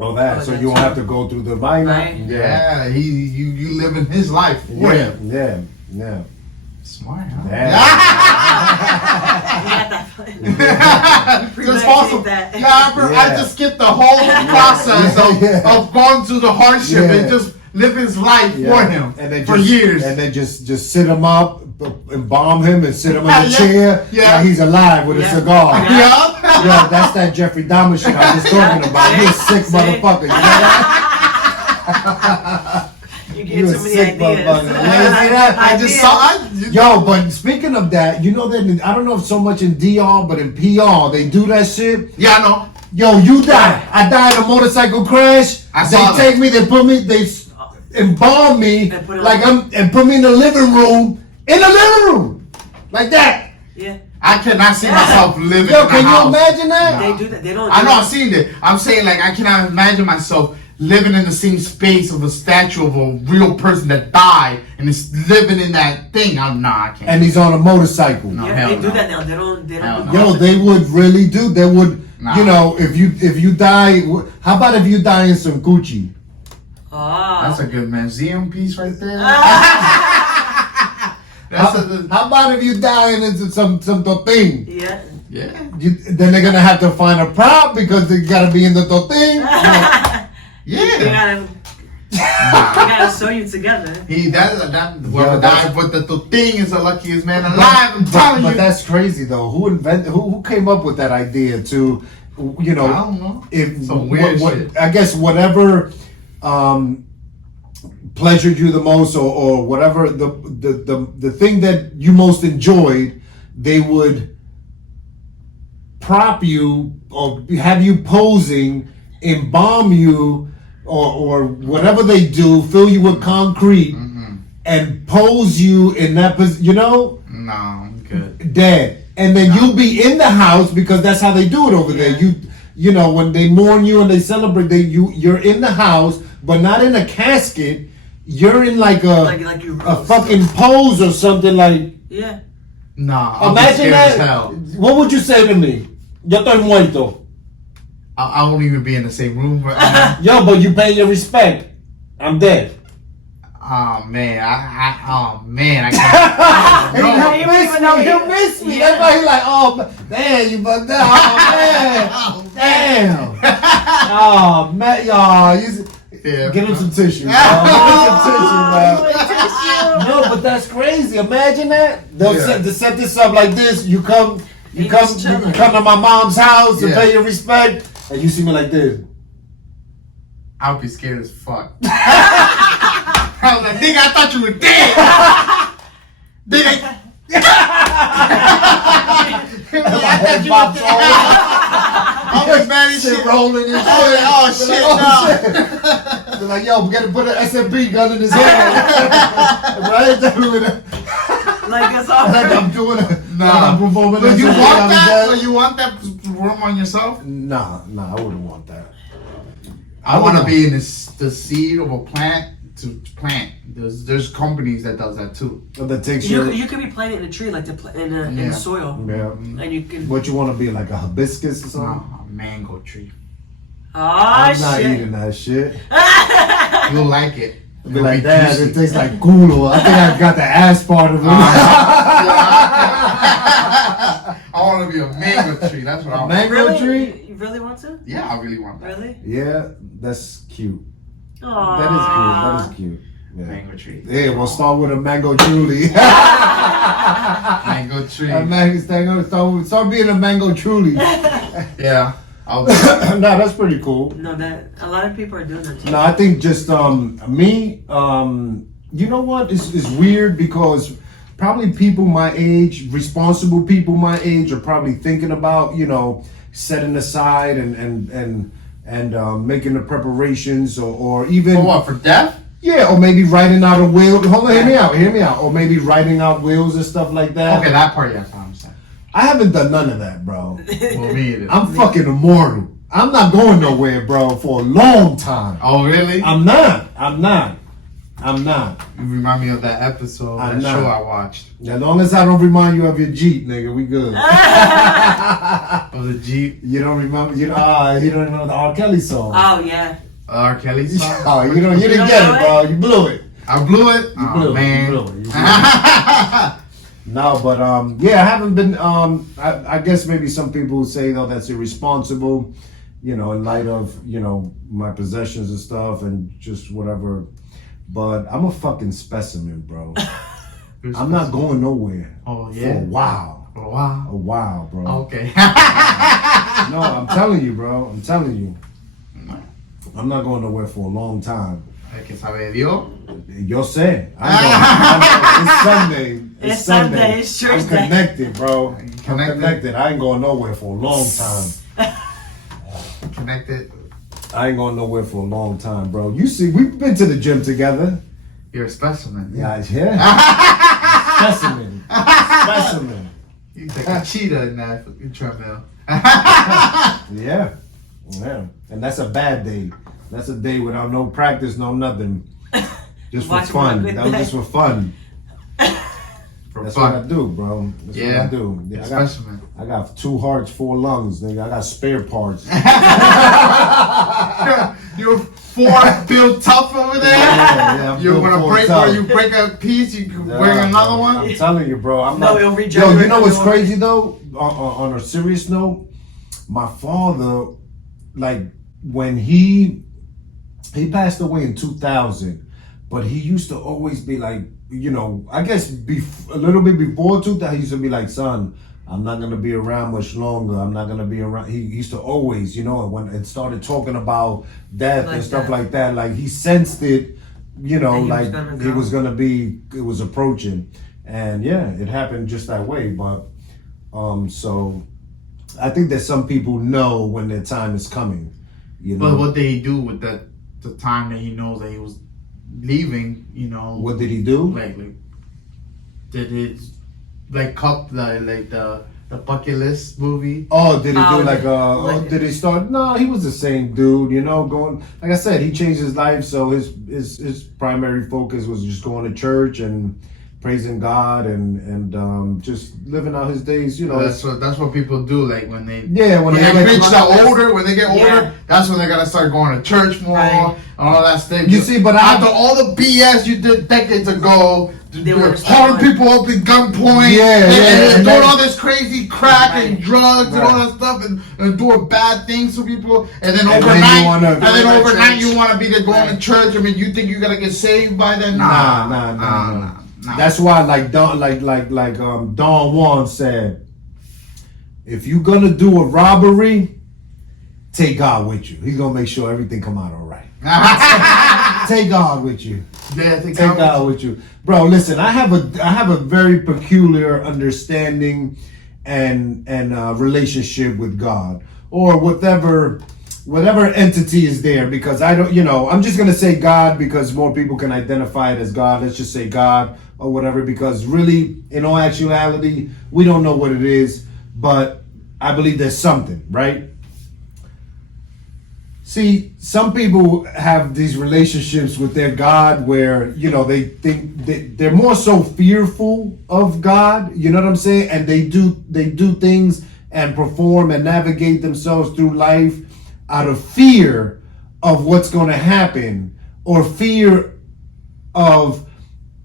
Oh, that. So you won't have to go through the vine. Right. Yeah, you live in his life for him. Yeah. Smart, huh? You got that. Just falsify. that. Yeah, I just skipped the whole process of going through the hardship and just live his life for him and then for just, years. And then just sit him up, embalm him, and sit him in a Yeah. chair Yeah. like he's alive with a Yeah. cigar. Yeah. Yeah, that's that Jeffrey Dahmer shit I was talking about. You a sick See? motherfucker. You know that? You You get a too many sick ideas. motherfucker. Yeah, see that? I just saw. Yo, but speaking of that, you know that I don't know if so much in DR, but in PR they do that shit. Yeah, I know. Yo, you die. I died in a motorcycle crash. I They saw that. take me. They put me. They embalm me And put it like on- and put me in the living room. In the living room, like that. Yeah, I cannot see myself living Yo, in a can you house. imagine that? they do that. They don't. I know, I've seen it. I'm saying, like, I cannot imagine myself living in the same space of a statue of a real person that died and is living in that thing. I can't. And he's on a motorcycle. No. Yeah, hell they do no. that now. They don't. Hell Do no. Yo, they would really do. They would. Nah. You know, if you die, how about if you die in some Gucci? That's a good museum piece right there. How about if you die into some thing? Yeah. Yeah. Then they're gonna have to find a prop because they gotta be in the thing. Yeah. They gotta sew you together. Whoever died with the thing is the luckiest man alive. I'm telling you. But that's crazy though. Who came up with that idea to, you know? I don't know. If Some weird shit. I guess whatever pleasured you the most, or whatever the thing that you most enjoyed, they would prop you or have you posing, embalm you, or whatever they do, fill you with concrete, and pose you in that position. You know, No, I'm good. dead, and then you'll be in the house because that's how they do it over there. You know, when they mourn you and they celebrate, you're in the house, but not in a casket. You're in like a fucking pose or something like. Yeah. Nah, I'll Imagine be scared that. as hell. What would you say to me? Yo estoy muerto. I won't even be in the same room. But, Yo, but you pay your respect. I'm dead. oh man, I can't. He'll miss me. That's why he's like, oh, man, you bugged out. Oh, man. Damn. Oh, man. Y'all. Yeah. Give him some tissue. Give him some tissue, man. No, but that's crazy. Imagine that. They'll set this up like this. You come to my mom's house to pay your respect, and you see me like this. I'll be scared as fuck. I was like, nigga, I thought you were dead. Nigga. I was mad as shit. Rolling and shit. Oh shit, no. They're like, yo, we gotta put an SMP gun in his hand. Right? Like it's all. Like I'm doing it. Nah. performing. But you SMP, want I'm that? dead. But you want that room on yourself? Nah, I wouldn't want that. I want to be in the seed of a plant to plant. There's companies that does that too. That takes your. You could be planting in a tree like in the soil. Yeah. And you can. What you want to be, like a hibiscus or something? No, a mango tree. Oh I'm not shit. eating that shit. You'll like it. Be like, Dad, it tastes like gulo. I think I got the ass part of it. I want to be a mango tree. That's what I want. Mango tree? You really want to? Yeah, I really want that. Really? Yeah, that's cute. Aww. That is cute. Yeah. Mango tree. Yeah, we'll start with a mango truly. Mango tree. Start being a mango truly. Yeah. No, that's pretty cool. No, that a lot of people are doing that too. No, I think just me. You know what? It's weird because probably people my age, responsible people my age, are probably thinking about setting aside and making the preparations or even For what? For death? Yeah, or maybe writing out a will. Hold on, hear me out. Or maybe writing out wills and stuff like that. Okay, that part, yes, I understand. I haven't done none of that, bro. Well, me either. I'm fucking immortal. I'm not going nowhere, bro, for a long time. Oh, really? I'm not. You remind me of that episode, I'm that not. show I watched. As long as I don't remind you of your Jeep, nigga, we good. Of the Jeep. You don't remember? You don't remember the R. Kelly song? Oh yeah. R. Kelly song? Oh, you didn't get it, bro. You blew it. I blew it? You Oh, blew it. man. You blew it. No, but yeah, I haven't been. I guess maybe some people would say though that's irresponsible, in light of my possessions and stuff and just whatever. But I'm a fucking specimen, bro. I'm not going nowhere. Oh, For yeah? a while. Oh, wow. A while, bro. Okay. No, I'm telling you, bro. I'm telling you. I'm not going nowhere for a long time. El que sabe Dios. Yo sé. It's Sunday. It's church I'm day. connected, bro. Connected. I'm connected. I ain't going nowhere for a long time. Connected. I ain't going nowhere for a long time, bro. You see, we've been to the gym together. You're a specimen. Yeah. Specimen. You like a cheetah in that fucking treadmill. Yeah. And that's a bad day. That's a day without no practice, no nothing. Just for Watch fun. one That was day. just for fun. That's what I do, bro. That's what I do. Yeah, I got 2 hearts, 4 lungs, nigga. I got spare parts. You're 4 built tough over there. Yeah, You're gonna break tough. or you break a piece, you can bring another one. I'm telling you, bro. I'm No, not. it'll Yo, regenerate you know what's another one. crazy though? On a serious note, my father, like when he passed away in 2000, but he used to always be like, you know, I guess a little bit before 2000, he used to be like, son, I'm not gonna be around much longer. I'm not gonna be around. He used to always, you know, when it started talking about death Like and stuff that. like that, like he sensed it, you know, That he was like gonna it go. was gonna be, it was approaching, and yeah, it happened just that way. But so I think that some people know when their time is coming, you know. But what did he do with the time that he knows that he was leaving? You know, What did he do? like did it like cut the bucket list movie? Oh, did he do Oh, like did he start? No, he was the same dude, you know, going, like I said, he changed his life, so his primary focus was just going to church and praising God and just living out his days, you know. That's what people do. Like when they when when they they get reach to- when they get older, Yeah. that's when they gotta start going to church more Right. and all that stuff. You see, but after all the BS you did decades ago, They wanna start hauling going- people up in gunpoint, Yeah, and and doing then- all this crazy crack and Right. drugs and all Right. that stuff, and doing bad things to people, and then And then overnight, you wanna- and then Go to overnight church. you want to be there going to Right. church. I mean, you think you gotta get saved by then? Nah. That's why, like Don Juan said, if you're gonna do a robbery, take God with you. He's gonna make sure everything come out all right. Take God with you. Yeah, Take God with you, bro. Listen, I have a very peculiar understanding and relationship with God, or whatever entity is there, because I don't, you know, I'm just gonna say God because more people can identify it as God. Let's just say God or whatever, because really, in all actuality, we don't know what it is, but I believe there's something, right? See, some people have these relationships with their God where, you know, they think they're more so fearful of God, you know what I'm saying? And they do things and perform and navigate themselves through life out of fear of what's going to happen, or fear of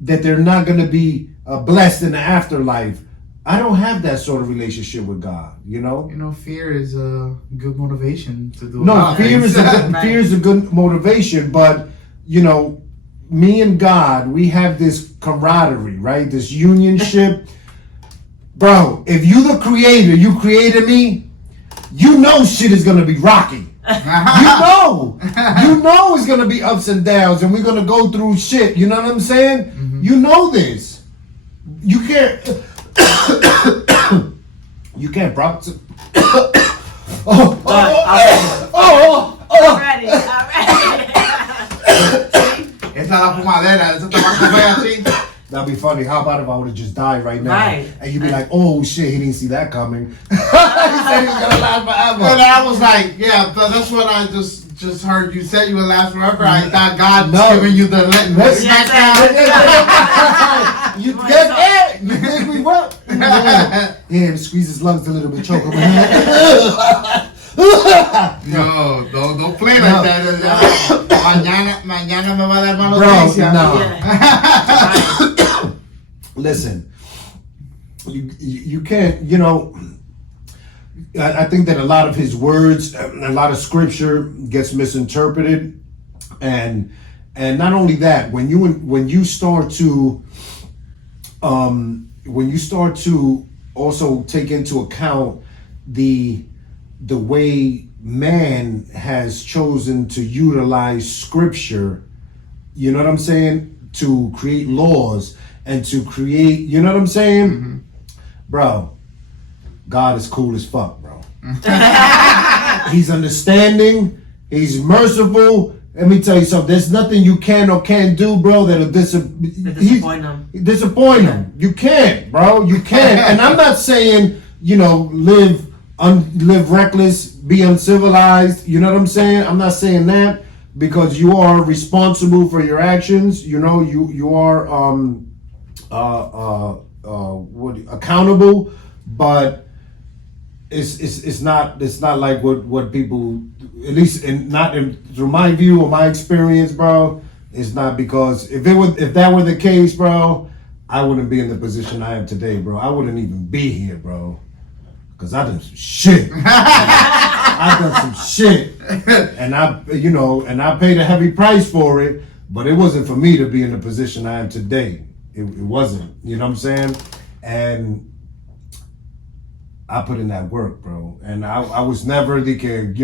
that they're not going to be blessed in the afterlife. I don't have that sort of relationship with God, you know? You know, fear is a good motivation to do. No, fear is Right. fear is a good motivation, but you know, me and God, we have this camaraderie, right? This unionship. Bro, if you the creator, you created me, you know shit is gonna be rocky. You know it's gonna be ups and downs, and we're gonna go through shit. You know what I'm saying? Mm-hmm. You know this. You can't. You can't promise. Already. Esa es la fumadera, esa tabaco fue así. That'd be funny. How about if I would have just died right now? Right. And you'd be like, oh shit, he didn't see that coming. He said he was gonna last And forever. I was like, yeah, but that's what I just heard. You said you would last forever. I thought God's No. giving you the Let's- smackdown. You get it? You think we will? Yeah, squeeze his lungs a little bit, choke him. No, don't play like No. that. Mañana me va a dar mala Bro, noticia. no. Yeah. Listen, you can't, you know, I think that a lot of his words, a lot of scripture gets misinterpreted, and not only that, when you start to also take into account the way man has chosen to utilize scripture, you know what I'm saying, to create laws and to create, you know what I'm saying? Mm-hmm. Bro, God is cool as fuck, bro. He's understanding, he's merciful. Let me tell you something, there's nothing you can or can't do, bro, that'll disappoint him. Disappoint him. You can't, bro. You can't. And I'm not saying, you know, live reckless, be uncivilized. You know what I'm saying? I'm not saying that. because you are responsible for your actions. You know, you are accountable, but it's not like what people, at least through my view or my experience, bro. It's not, because if that were the case, bro, I wouldn't be in the position I am today, bro. I wouldn't even be here, bro, because I done some shit. I done some shit, and I paid a heavy price for it. But it wasn't for me to be in the position I am today. It wasn't. You know what I'm saying? And I put in that work, bro. And I was never the kid,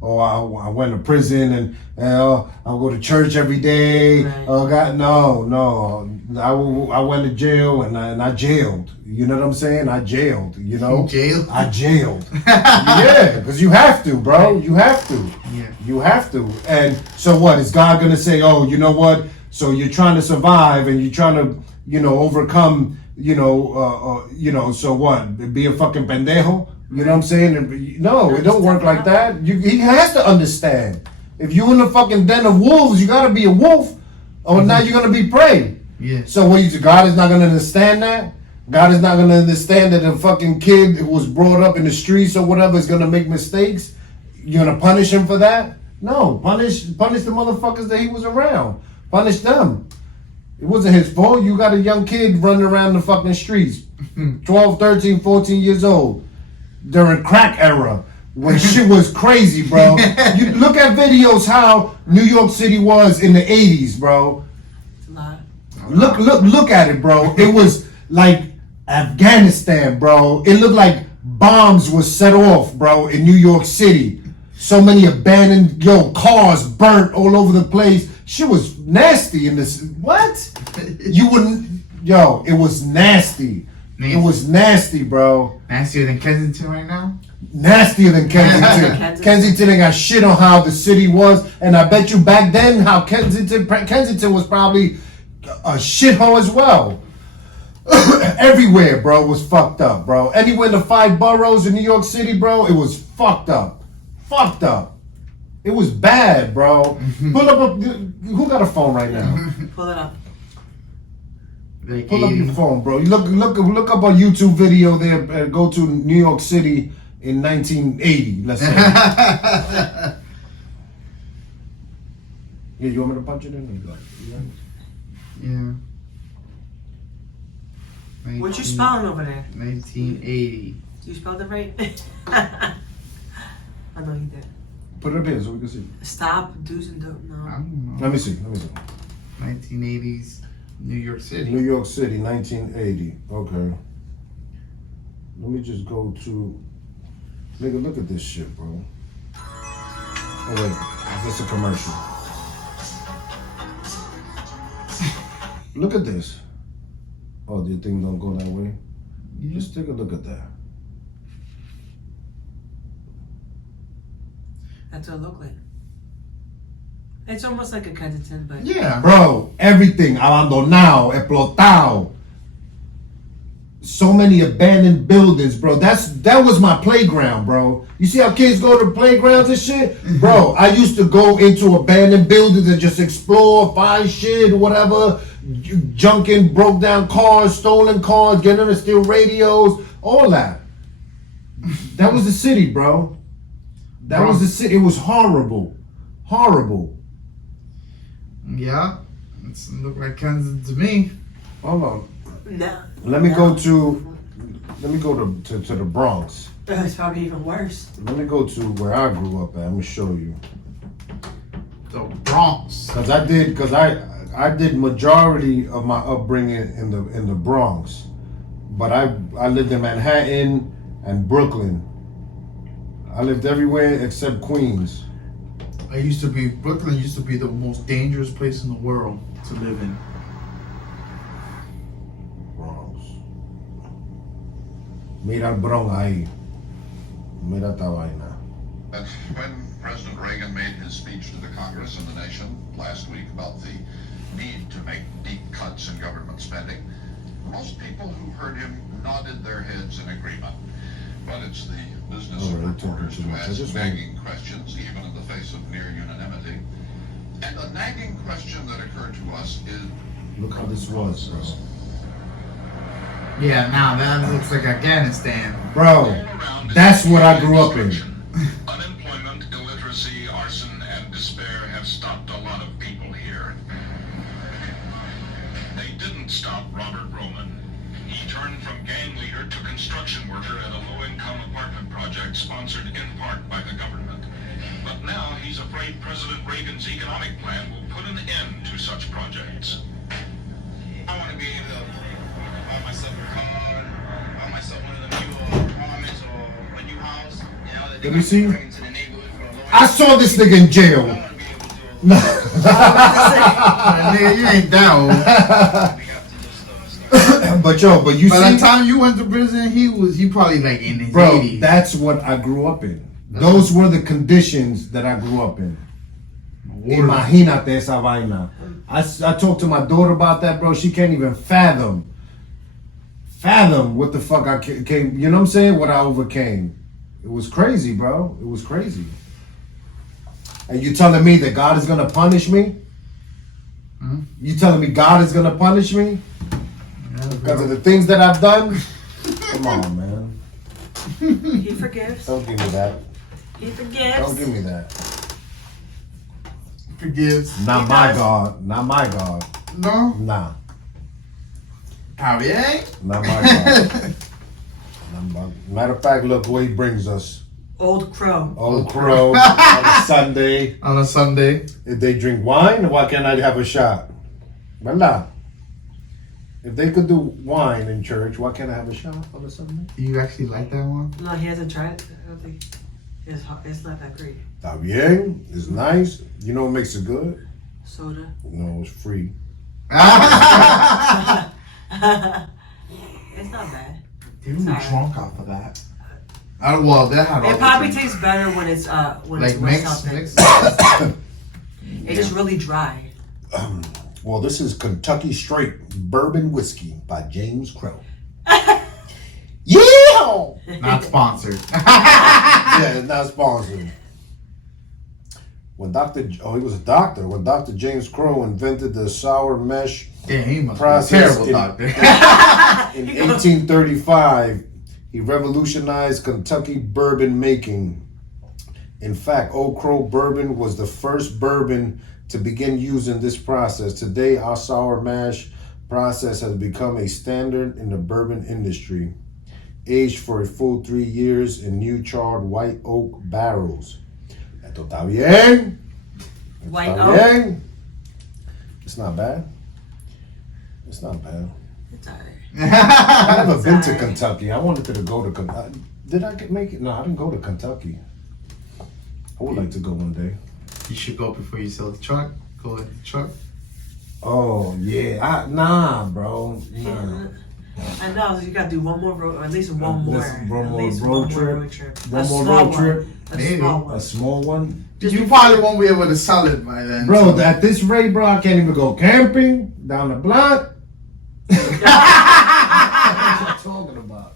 I went to prison and I'll go to church every day. Right. No. I went to jail and I jailed. You know what I'm saying? I jailed, you know? Jailed? I jailed. Yeah, because you have to, bro. You have to. Yeah. You have to. And so what? Is God going to say, oh, you know what? So you're trying to survive and you're trying to, overcome, so what? Be a fucking pendejo? You know what I'm saying? No, it don't work like that. He has to understand. If you in the fucking den of wolves, you gotta be a wolf, or now you're gonna be prey. Yeah. So God is not gonna understand that? God is not gonna understand that a fucking kid who was brought up in the streets or whatever is gonna make mistakes? You're gonna punish him for that? No, punish the motherfuckers that he was around. Punish them. It wasn't his fault. You got a young kid running around the fucking streets, 12, 13, 14 years old, during crack era, when shit was crazy, bro. You look at videos how New York City was in the 80s, bro. It's a lot. Look at it, bro. It was like Afghanistan, bro. It looked like bombs were set off, bro, in New York City. So many abandoned, cars burnt all over the place. Shit was nasty in this. What? You wouldn't. It was nasty. It was nasty, bro. Nastier than Kensington right now? Nastier than Kensington. Kensington ain't got shit on how the city was. And I bet you back then how Kensington was probably a shithole as well. Everywhere, bro, was fucked up, bro. Anywhere in the 5 boroughs in New York City, bro, it was fucked up. Fucked up. It was bad, bro. Pull up who got a phone right now? Pull it up. Pull up your phone, bro. You look up a YouTube video there. Go to New York City in 1980. Let's say. Yeah, you want me to punch it in? Yeah. What you spelling over there? 1980. You spelled it right? I know you did. Put it up here so we can see. Stop, do's and don'ts. I No. don't know. Let me see. 1980s New York City. New York City, 1980. Okay. Let me just go to. Nigga, look at this shit, bro. Oh wait, that's a commercial. Look at this. Oh, the thing don't go that way. Just take a look at that. That's what it looked like. It's almost like a Kensington, but Yeah. Bro, everything abandonado, explotado. So many abandoned buildings, bro. That was my playground, bro. You see how kids go to playgrounds and shit? Bro, I used to go into abandoned buildings and just explore, find shit, whatever. Junking, broke down cars, stolen cars, getting to steal radios, all that. That was the city, bro. That was the city. It was horrible. Horrible. Yeah. It looked like Kensington to me. Hold on. no. Let me go to the Bronx. It's probably even worse. Let me go to where I grew up at. I'm gonna show you. The Bronx. Cause I did majority of my upbringing in the Bronx, but I lived in Manhattan and Brooklyn. I lived everywhere except Queens. Brooklyn used to be the most dangerous place in the world to live in. Bronx. Mira el Bronx ahí. Mira esta vaina. When President Reagan made his speech to the Congress and the nation last week about the need to make deep cuts in government spending, most people who heard him nodded their heads in agreement. but it's the business Oh, of really talking reporters too to much. I ask just nagging questions, even in the face of near unanimity. And the nagging question that occurred to us is, Look how this was, bro. Yeah, now that looks like Afghanistan. Bro, that's what I grew up in. unemployment, illiteracy, arson, and despair have stopped a lot of people here. They didn't stop Robert Roman. He turned from gang leader to construction worker at a low-income apartment project sponsored in part by the government. But now he's afraid President Reagan's economic plan will put an end to such projects. I want to be able to buy myself a car, buy myself one of the new apartments or a new house. You know, that Let me see. bring into the neighborhood for a low I saw this nigga in jail. I want to be able to do Nigga, you ain't that old. we have to just start. But you By the see, time you went to prison, he probably like in his bro, 80s. that's what I grew up in. Those were the conditions that I grew up in. Imagínate esa vaina. I talked to my daughter about that, bro. She can't even fathom what the fuck I came. You know what I'm saying? What I overcame. It was crazy, bro. It was crazy. And you telling me that God is gonna punish me? Hmm? You telling me God is gonna punish me because of the things that I've done? Come on, man. He forgives. Don't give me that. He forgives. Don't give me that. Forgives. Not He my does. God. Not my God. No? Nah. Javier? Not my God. Matter of fact, look where he brings us. Old Crow. Old Crow on a Sunday. On a Sunday. If they drink wine, why can't I have a shot? Well, if they could do wine in church, why can't I have a shot on a Sunday? Do you actually like that one? No, he hasn't tried it. I don't think it's not that great. Está bien. It's nice. You know what makes it good? Soda. No, it's free. It's not bad. People be Sorry. drunk off of that. Well, that had all It probably the tastes better when it's like it's mix. something. It's just really dry. Well, this is Kentucky Straight Bourbon Whiskey by James Crow. Yeah! Not sponsored. Yeah, it's not sponsored. When he was a doctor. When Dr. James Crow invented the sour mesh Damn, he must process be a terrible in- doctor. in 1835, he revolutionized Kentucky bourbon making. In fact, Old Crow bourbon was the first bourbon to begin using this process. Today, our sour mash process has become a standard in the bourbon industry. Aged for a full 3 years in new charred white oak barrels. Esto está bien. White Está oak. bien. It's not bad. It's not bad. It's alright. I've never been to Sorry. Kentucky. I wanted to go to Kentucky. Did I make it? No, I didn't go to Kentucky. I would like to go one day. You should go before you sell the truck. Go in the truck. Oh yeah, nah, bro. Nah. I know you gotta do one more road, or at least one more. One more At least road trip. road trip. One A more small road trip. one. A Maybe. small A one. small one, You probably won't be able to sell it by then. bro. so- At this rate, bro, I can't even go camping down the block. What you talking about?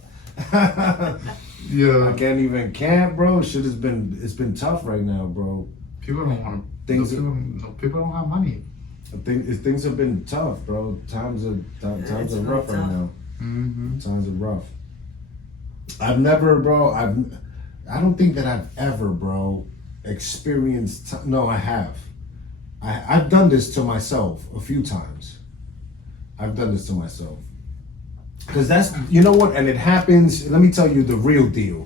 Yeah. I can't even camp, bro. Shit has been tough right now, bro. People don't want to. Things- People don't have money. Things have been tough, bro. Times are it's rough really right tough. now. Mm-hmm. Times are rough. I've never, bro. I don't think that I've ever, bro, experienced. No, I have. I've done this to myself a few times. I've done this to myself. Because that's, you know what, and it happens. Let me tell you the real deal.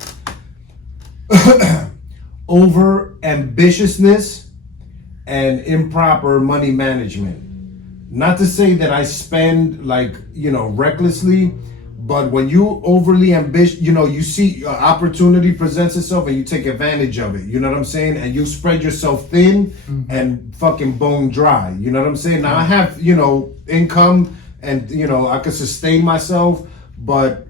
Over ambitiousness and improper money management. Not to say that I spend recklessly, but when you overly ambitious, you see opportunity presents itself and you take advantage of it. You know what I'm saying? And you spread yourself thin and fucking bone dry. You know what I'm saying? Now I have, income and, I can sustain myself, but,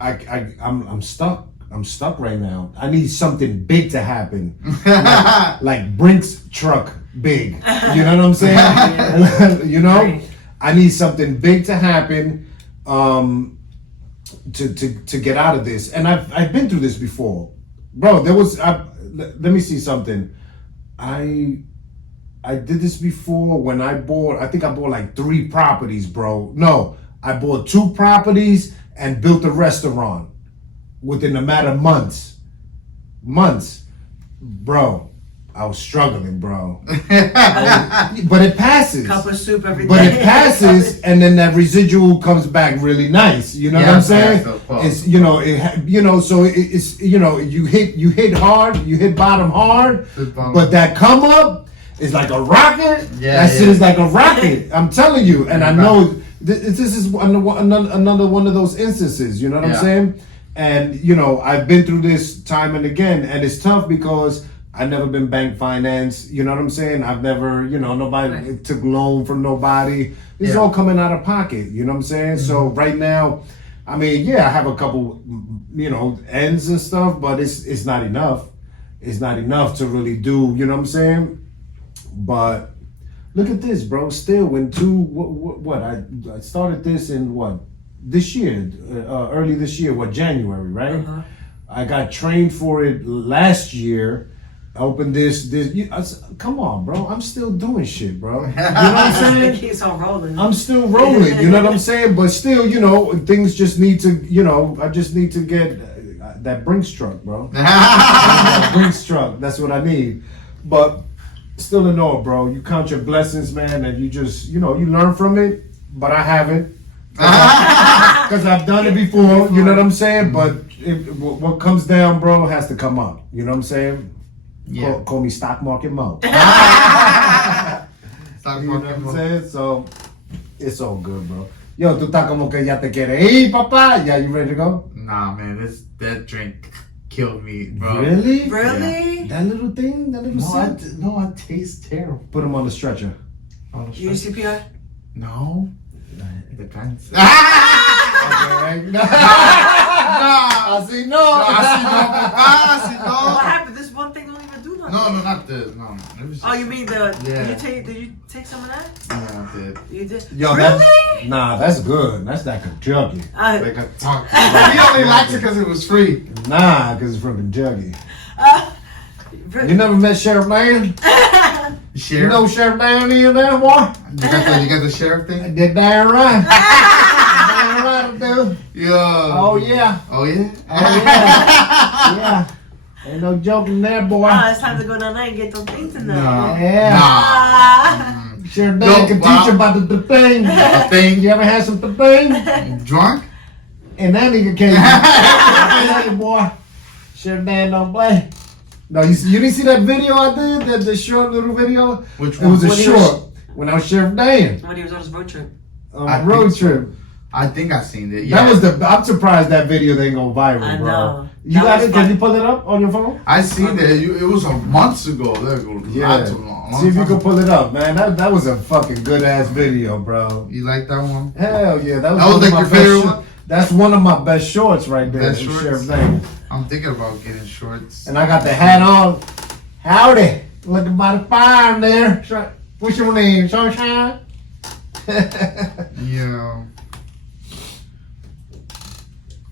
I'm stuck. I'm stuck right now. I need something big to happen. like Brink's truck big. You know what I'm saying? Yeah. You know? Right. I need something big to happen. to get out of this. And I've been through this before, bro. Let me see something. I did this before when I think I bought like 3 properties, bro. No, I bought 2 properties and built a restaurant within a matter of months, bro. I was struggling, bro. But it passes. Cup of soup every day. But it passes, and then that residual comes back really nice. You know what I'm saying? It's so it's you hit hard, you hit bottom hard, but that come up is like a rocket. That shit is like a rocket. I'm telling you, and I know this is another one of those instances. You know what I'm saying? And I've been through this time and again, and it's tough because I've never been bank financed, you know what I'm saying? I've never, nobody took loan from nobody. It's all coming out of pocket, you know what I'm saying? Mm-hmm. So right now, I mean, I have a couple, ends and stuff, but it's not enough. It's not enough to really do, you know what I'm saying? But look at this, bro. Still, when I started this in this year, early this year, January, right? Uh-huh. I got trained for it last year. I opened this. Come on, bro. I'm still doing shit, bro. You know what I'm saying? It keeps on rolling. I'm still rolling. You know what I'm saying? But still, things just need to, I just need to get that Brinks truck, bro. That Brinks truck. That's what I need. But still in all, bro. You count your blessings, man, and you just, you learn from it. But I haven't. Because I've done it before. You know what I'm saying? But what comes down, bro, has to come up. You know what I'm saying? Yeah. Call me Stock Market Mo. Stock You know Market what Mo. I'm saying? So, it's all good, bro. Yo, tú estás como que ya te quieres ir, papá. Yeah, you ready to go? Nah, man, that drink killed me, bro. Really? Really? That little thing? That little sip? No, I taste terrible. Put him on the stretcher. You use CPR? No. It depends. Okay, right? I see no. I see no. What happened? This one thing don't even do nothing. No, not this. No. It was just, You mean the? Yeah. Did you take some of that? Yeah, I did. You did. Yo, Really? that's good. That's that Kentucky. Like a talk. He only liked it because it was free. Nah, because it's from Kentucky. Really? You never met Sheriff Dan? Sheriff. You know Sheriff Dan is there, boy? You got the sheriff thing? Did damn right. Damn right, dude. Yeah. Oh, yeah. Oh yeah. Oh, yeah. Yeah. Ain't no joking there, boy. It's time to go down there and get those things in there. No. Yeah. Ah. Sheriff Dan can teach you about the thing. The thing. You ever had some thing? Drunk? And that nigga came. Hey, boy. Sheriff Dan don't play. No, you didn't see that video I did? The short little video? Which It was one? a short. When I was Sheriff Dan. When he was on his road trip. Road trip. I think I seen it. Yeah. I'm surprised that video didn't go viral, I bro. know. You That got was it? Can fun. you pull it up on your phone? I seen that. It was a months ago. Yeah. Not too long. See if you can pull it up, man. That was a fucking good ass video, bro. You like that one? Hell yeah, that was That was one like of my your best favorite shorts. one? That's one of my best shorts right there. Best shorts? Sheriff Dan. I'm thinking about getting shorts. And I got the hat on. Howdy, looking by the fire in there. What's your name, Sunshine? Yeah.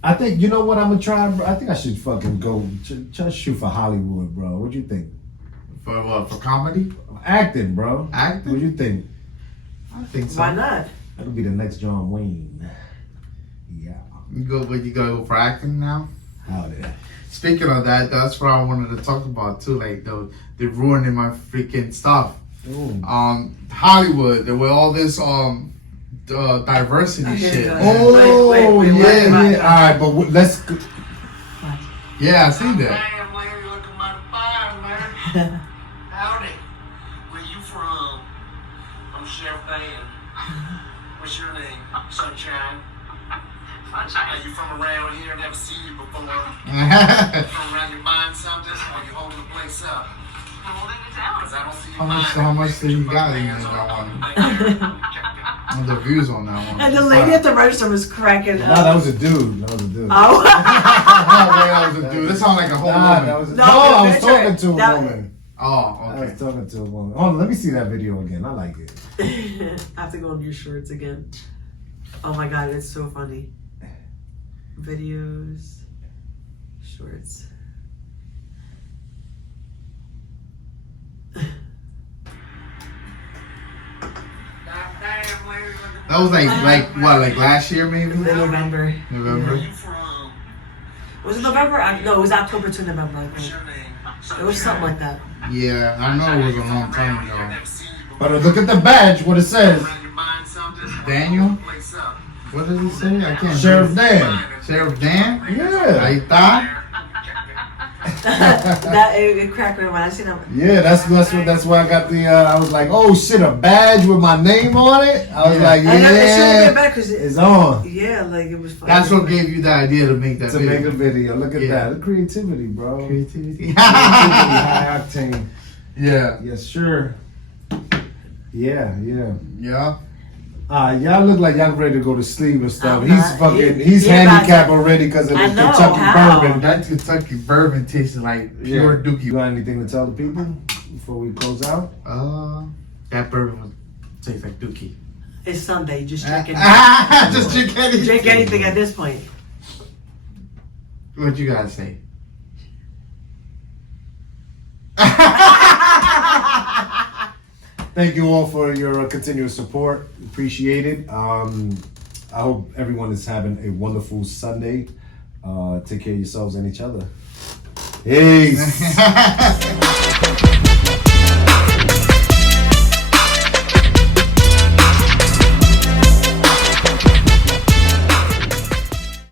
I think, you know what I'm gonna try, bro? I think I should fucking go just shoot for Hollywood, bro. What do you think? For what? For comedy? Acting, bro. Acting? What do you think? I think so. Why not? That'll be the next John Wayne. Yeah. You gotta go for acting now? Howdy. Speaking of that, that's what I wanted to talk about too. Like they're ruining my freaking stuff. Ooh. Hollywood, there were all this diversity shit. Oh, Wait, yeah. All right, but let's. Yeah, I seen that. Damn, lady, looking mighty fine, man. Howdy. Where you from? I'm Sheriff Dan. What's your name? Sunshine. Sunshine. Are you from around here? Never seen you before. From around, you buying something, or you holding the place up? Holding it down. 'Cause I don't see you How much do you got in that one? The views on that one. And the lady at the register was cracking No, up. that was a dude. That was a dude. Oh. That was a dude. That sounded like a whole Nah, woman. that was No, I was picture. talking to a That- woman. Oh, I okay. was talking to a woman. Hold on, let me see that video again. I like it. I have to go on your shorts again. Oh my god, it's so funny. videos, shorts. That was like what, like last year maybe? November. November. Was it November? No, it was October to November, I think. It was something like that. Yeah, I know it was a long time ago. But look at the badge, what it says. Daniel? What does it say? I can't. Sheriff Dan. Sheriff Dan? Yeah. Ahí está. It cracked me when I seen him. Yeah, that's why I got the. I was like, oh shit, a badge with my name on it. I was like, And it shouldn't yeah, get back 'cause it's on Yeah, like it was fun. That's what gave you the idea to make that to video. make a video. Look at Yeah. that, the creativity, bro. Creativity. High octane. Yeah. Yes, sure. Yeah. Yeah. Y'all look like y'all ready to go to sleep and stuff. I'm He's not. fucking. Yeah, He's yeah, handicapped but I- already because of the I know, Kentucky how? bourbon. That Kentucky bourbon tastes like pure Yeah. dookie. You got anything to tell the people before we close out? That bourbon tastes like dookie. It's Sunday. Just drink it. Just drink anything. Drink anything at this point. What you gotta say? Thank you all for your continuous support. Appreciate it. I hope everyone is having a wonderful Sunday. Take care of yourselves and each other. Peace.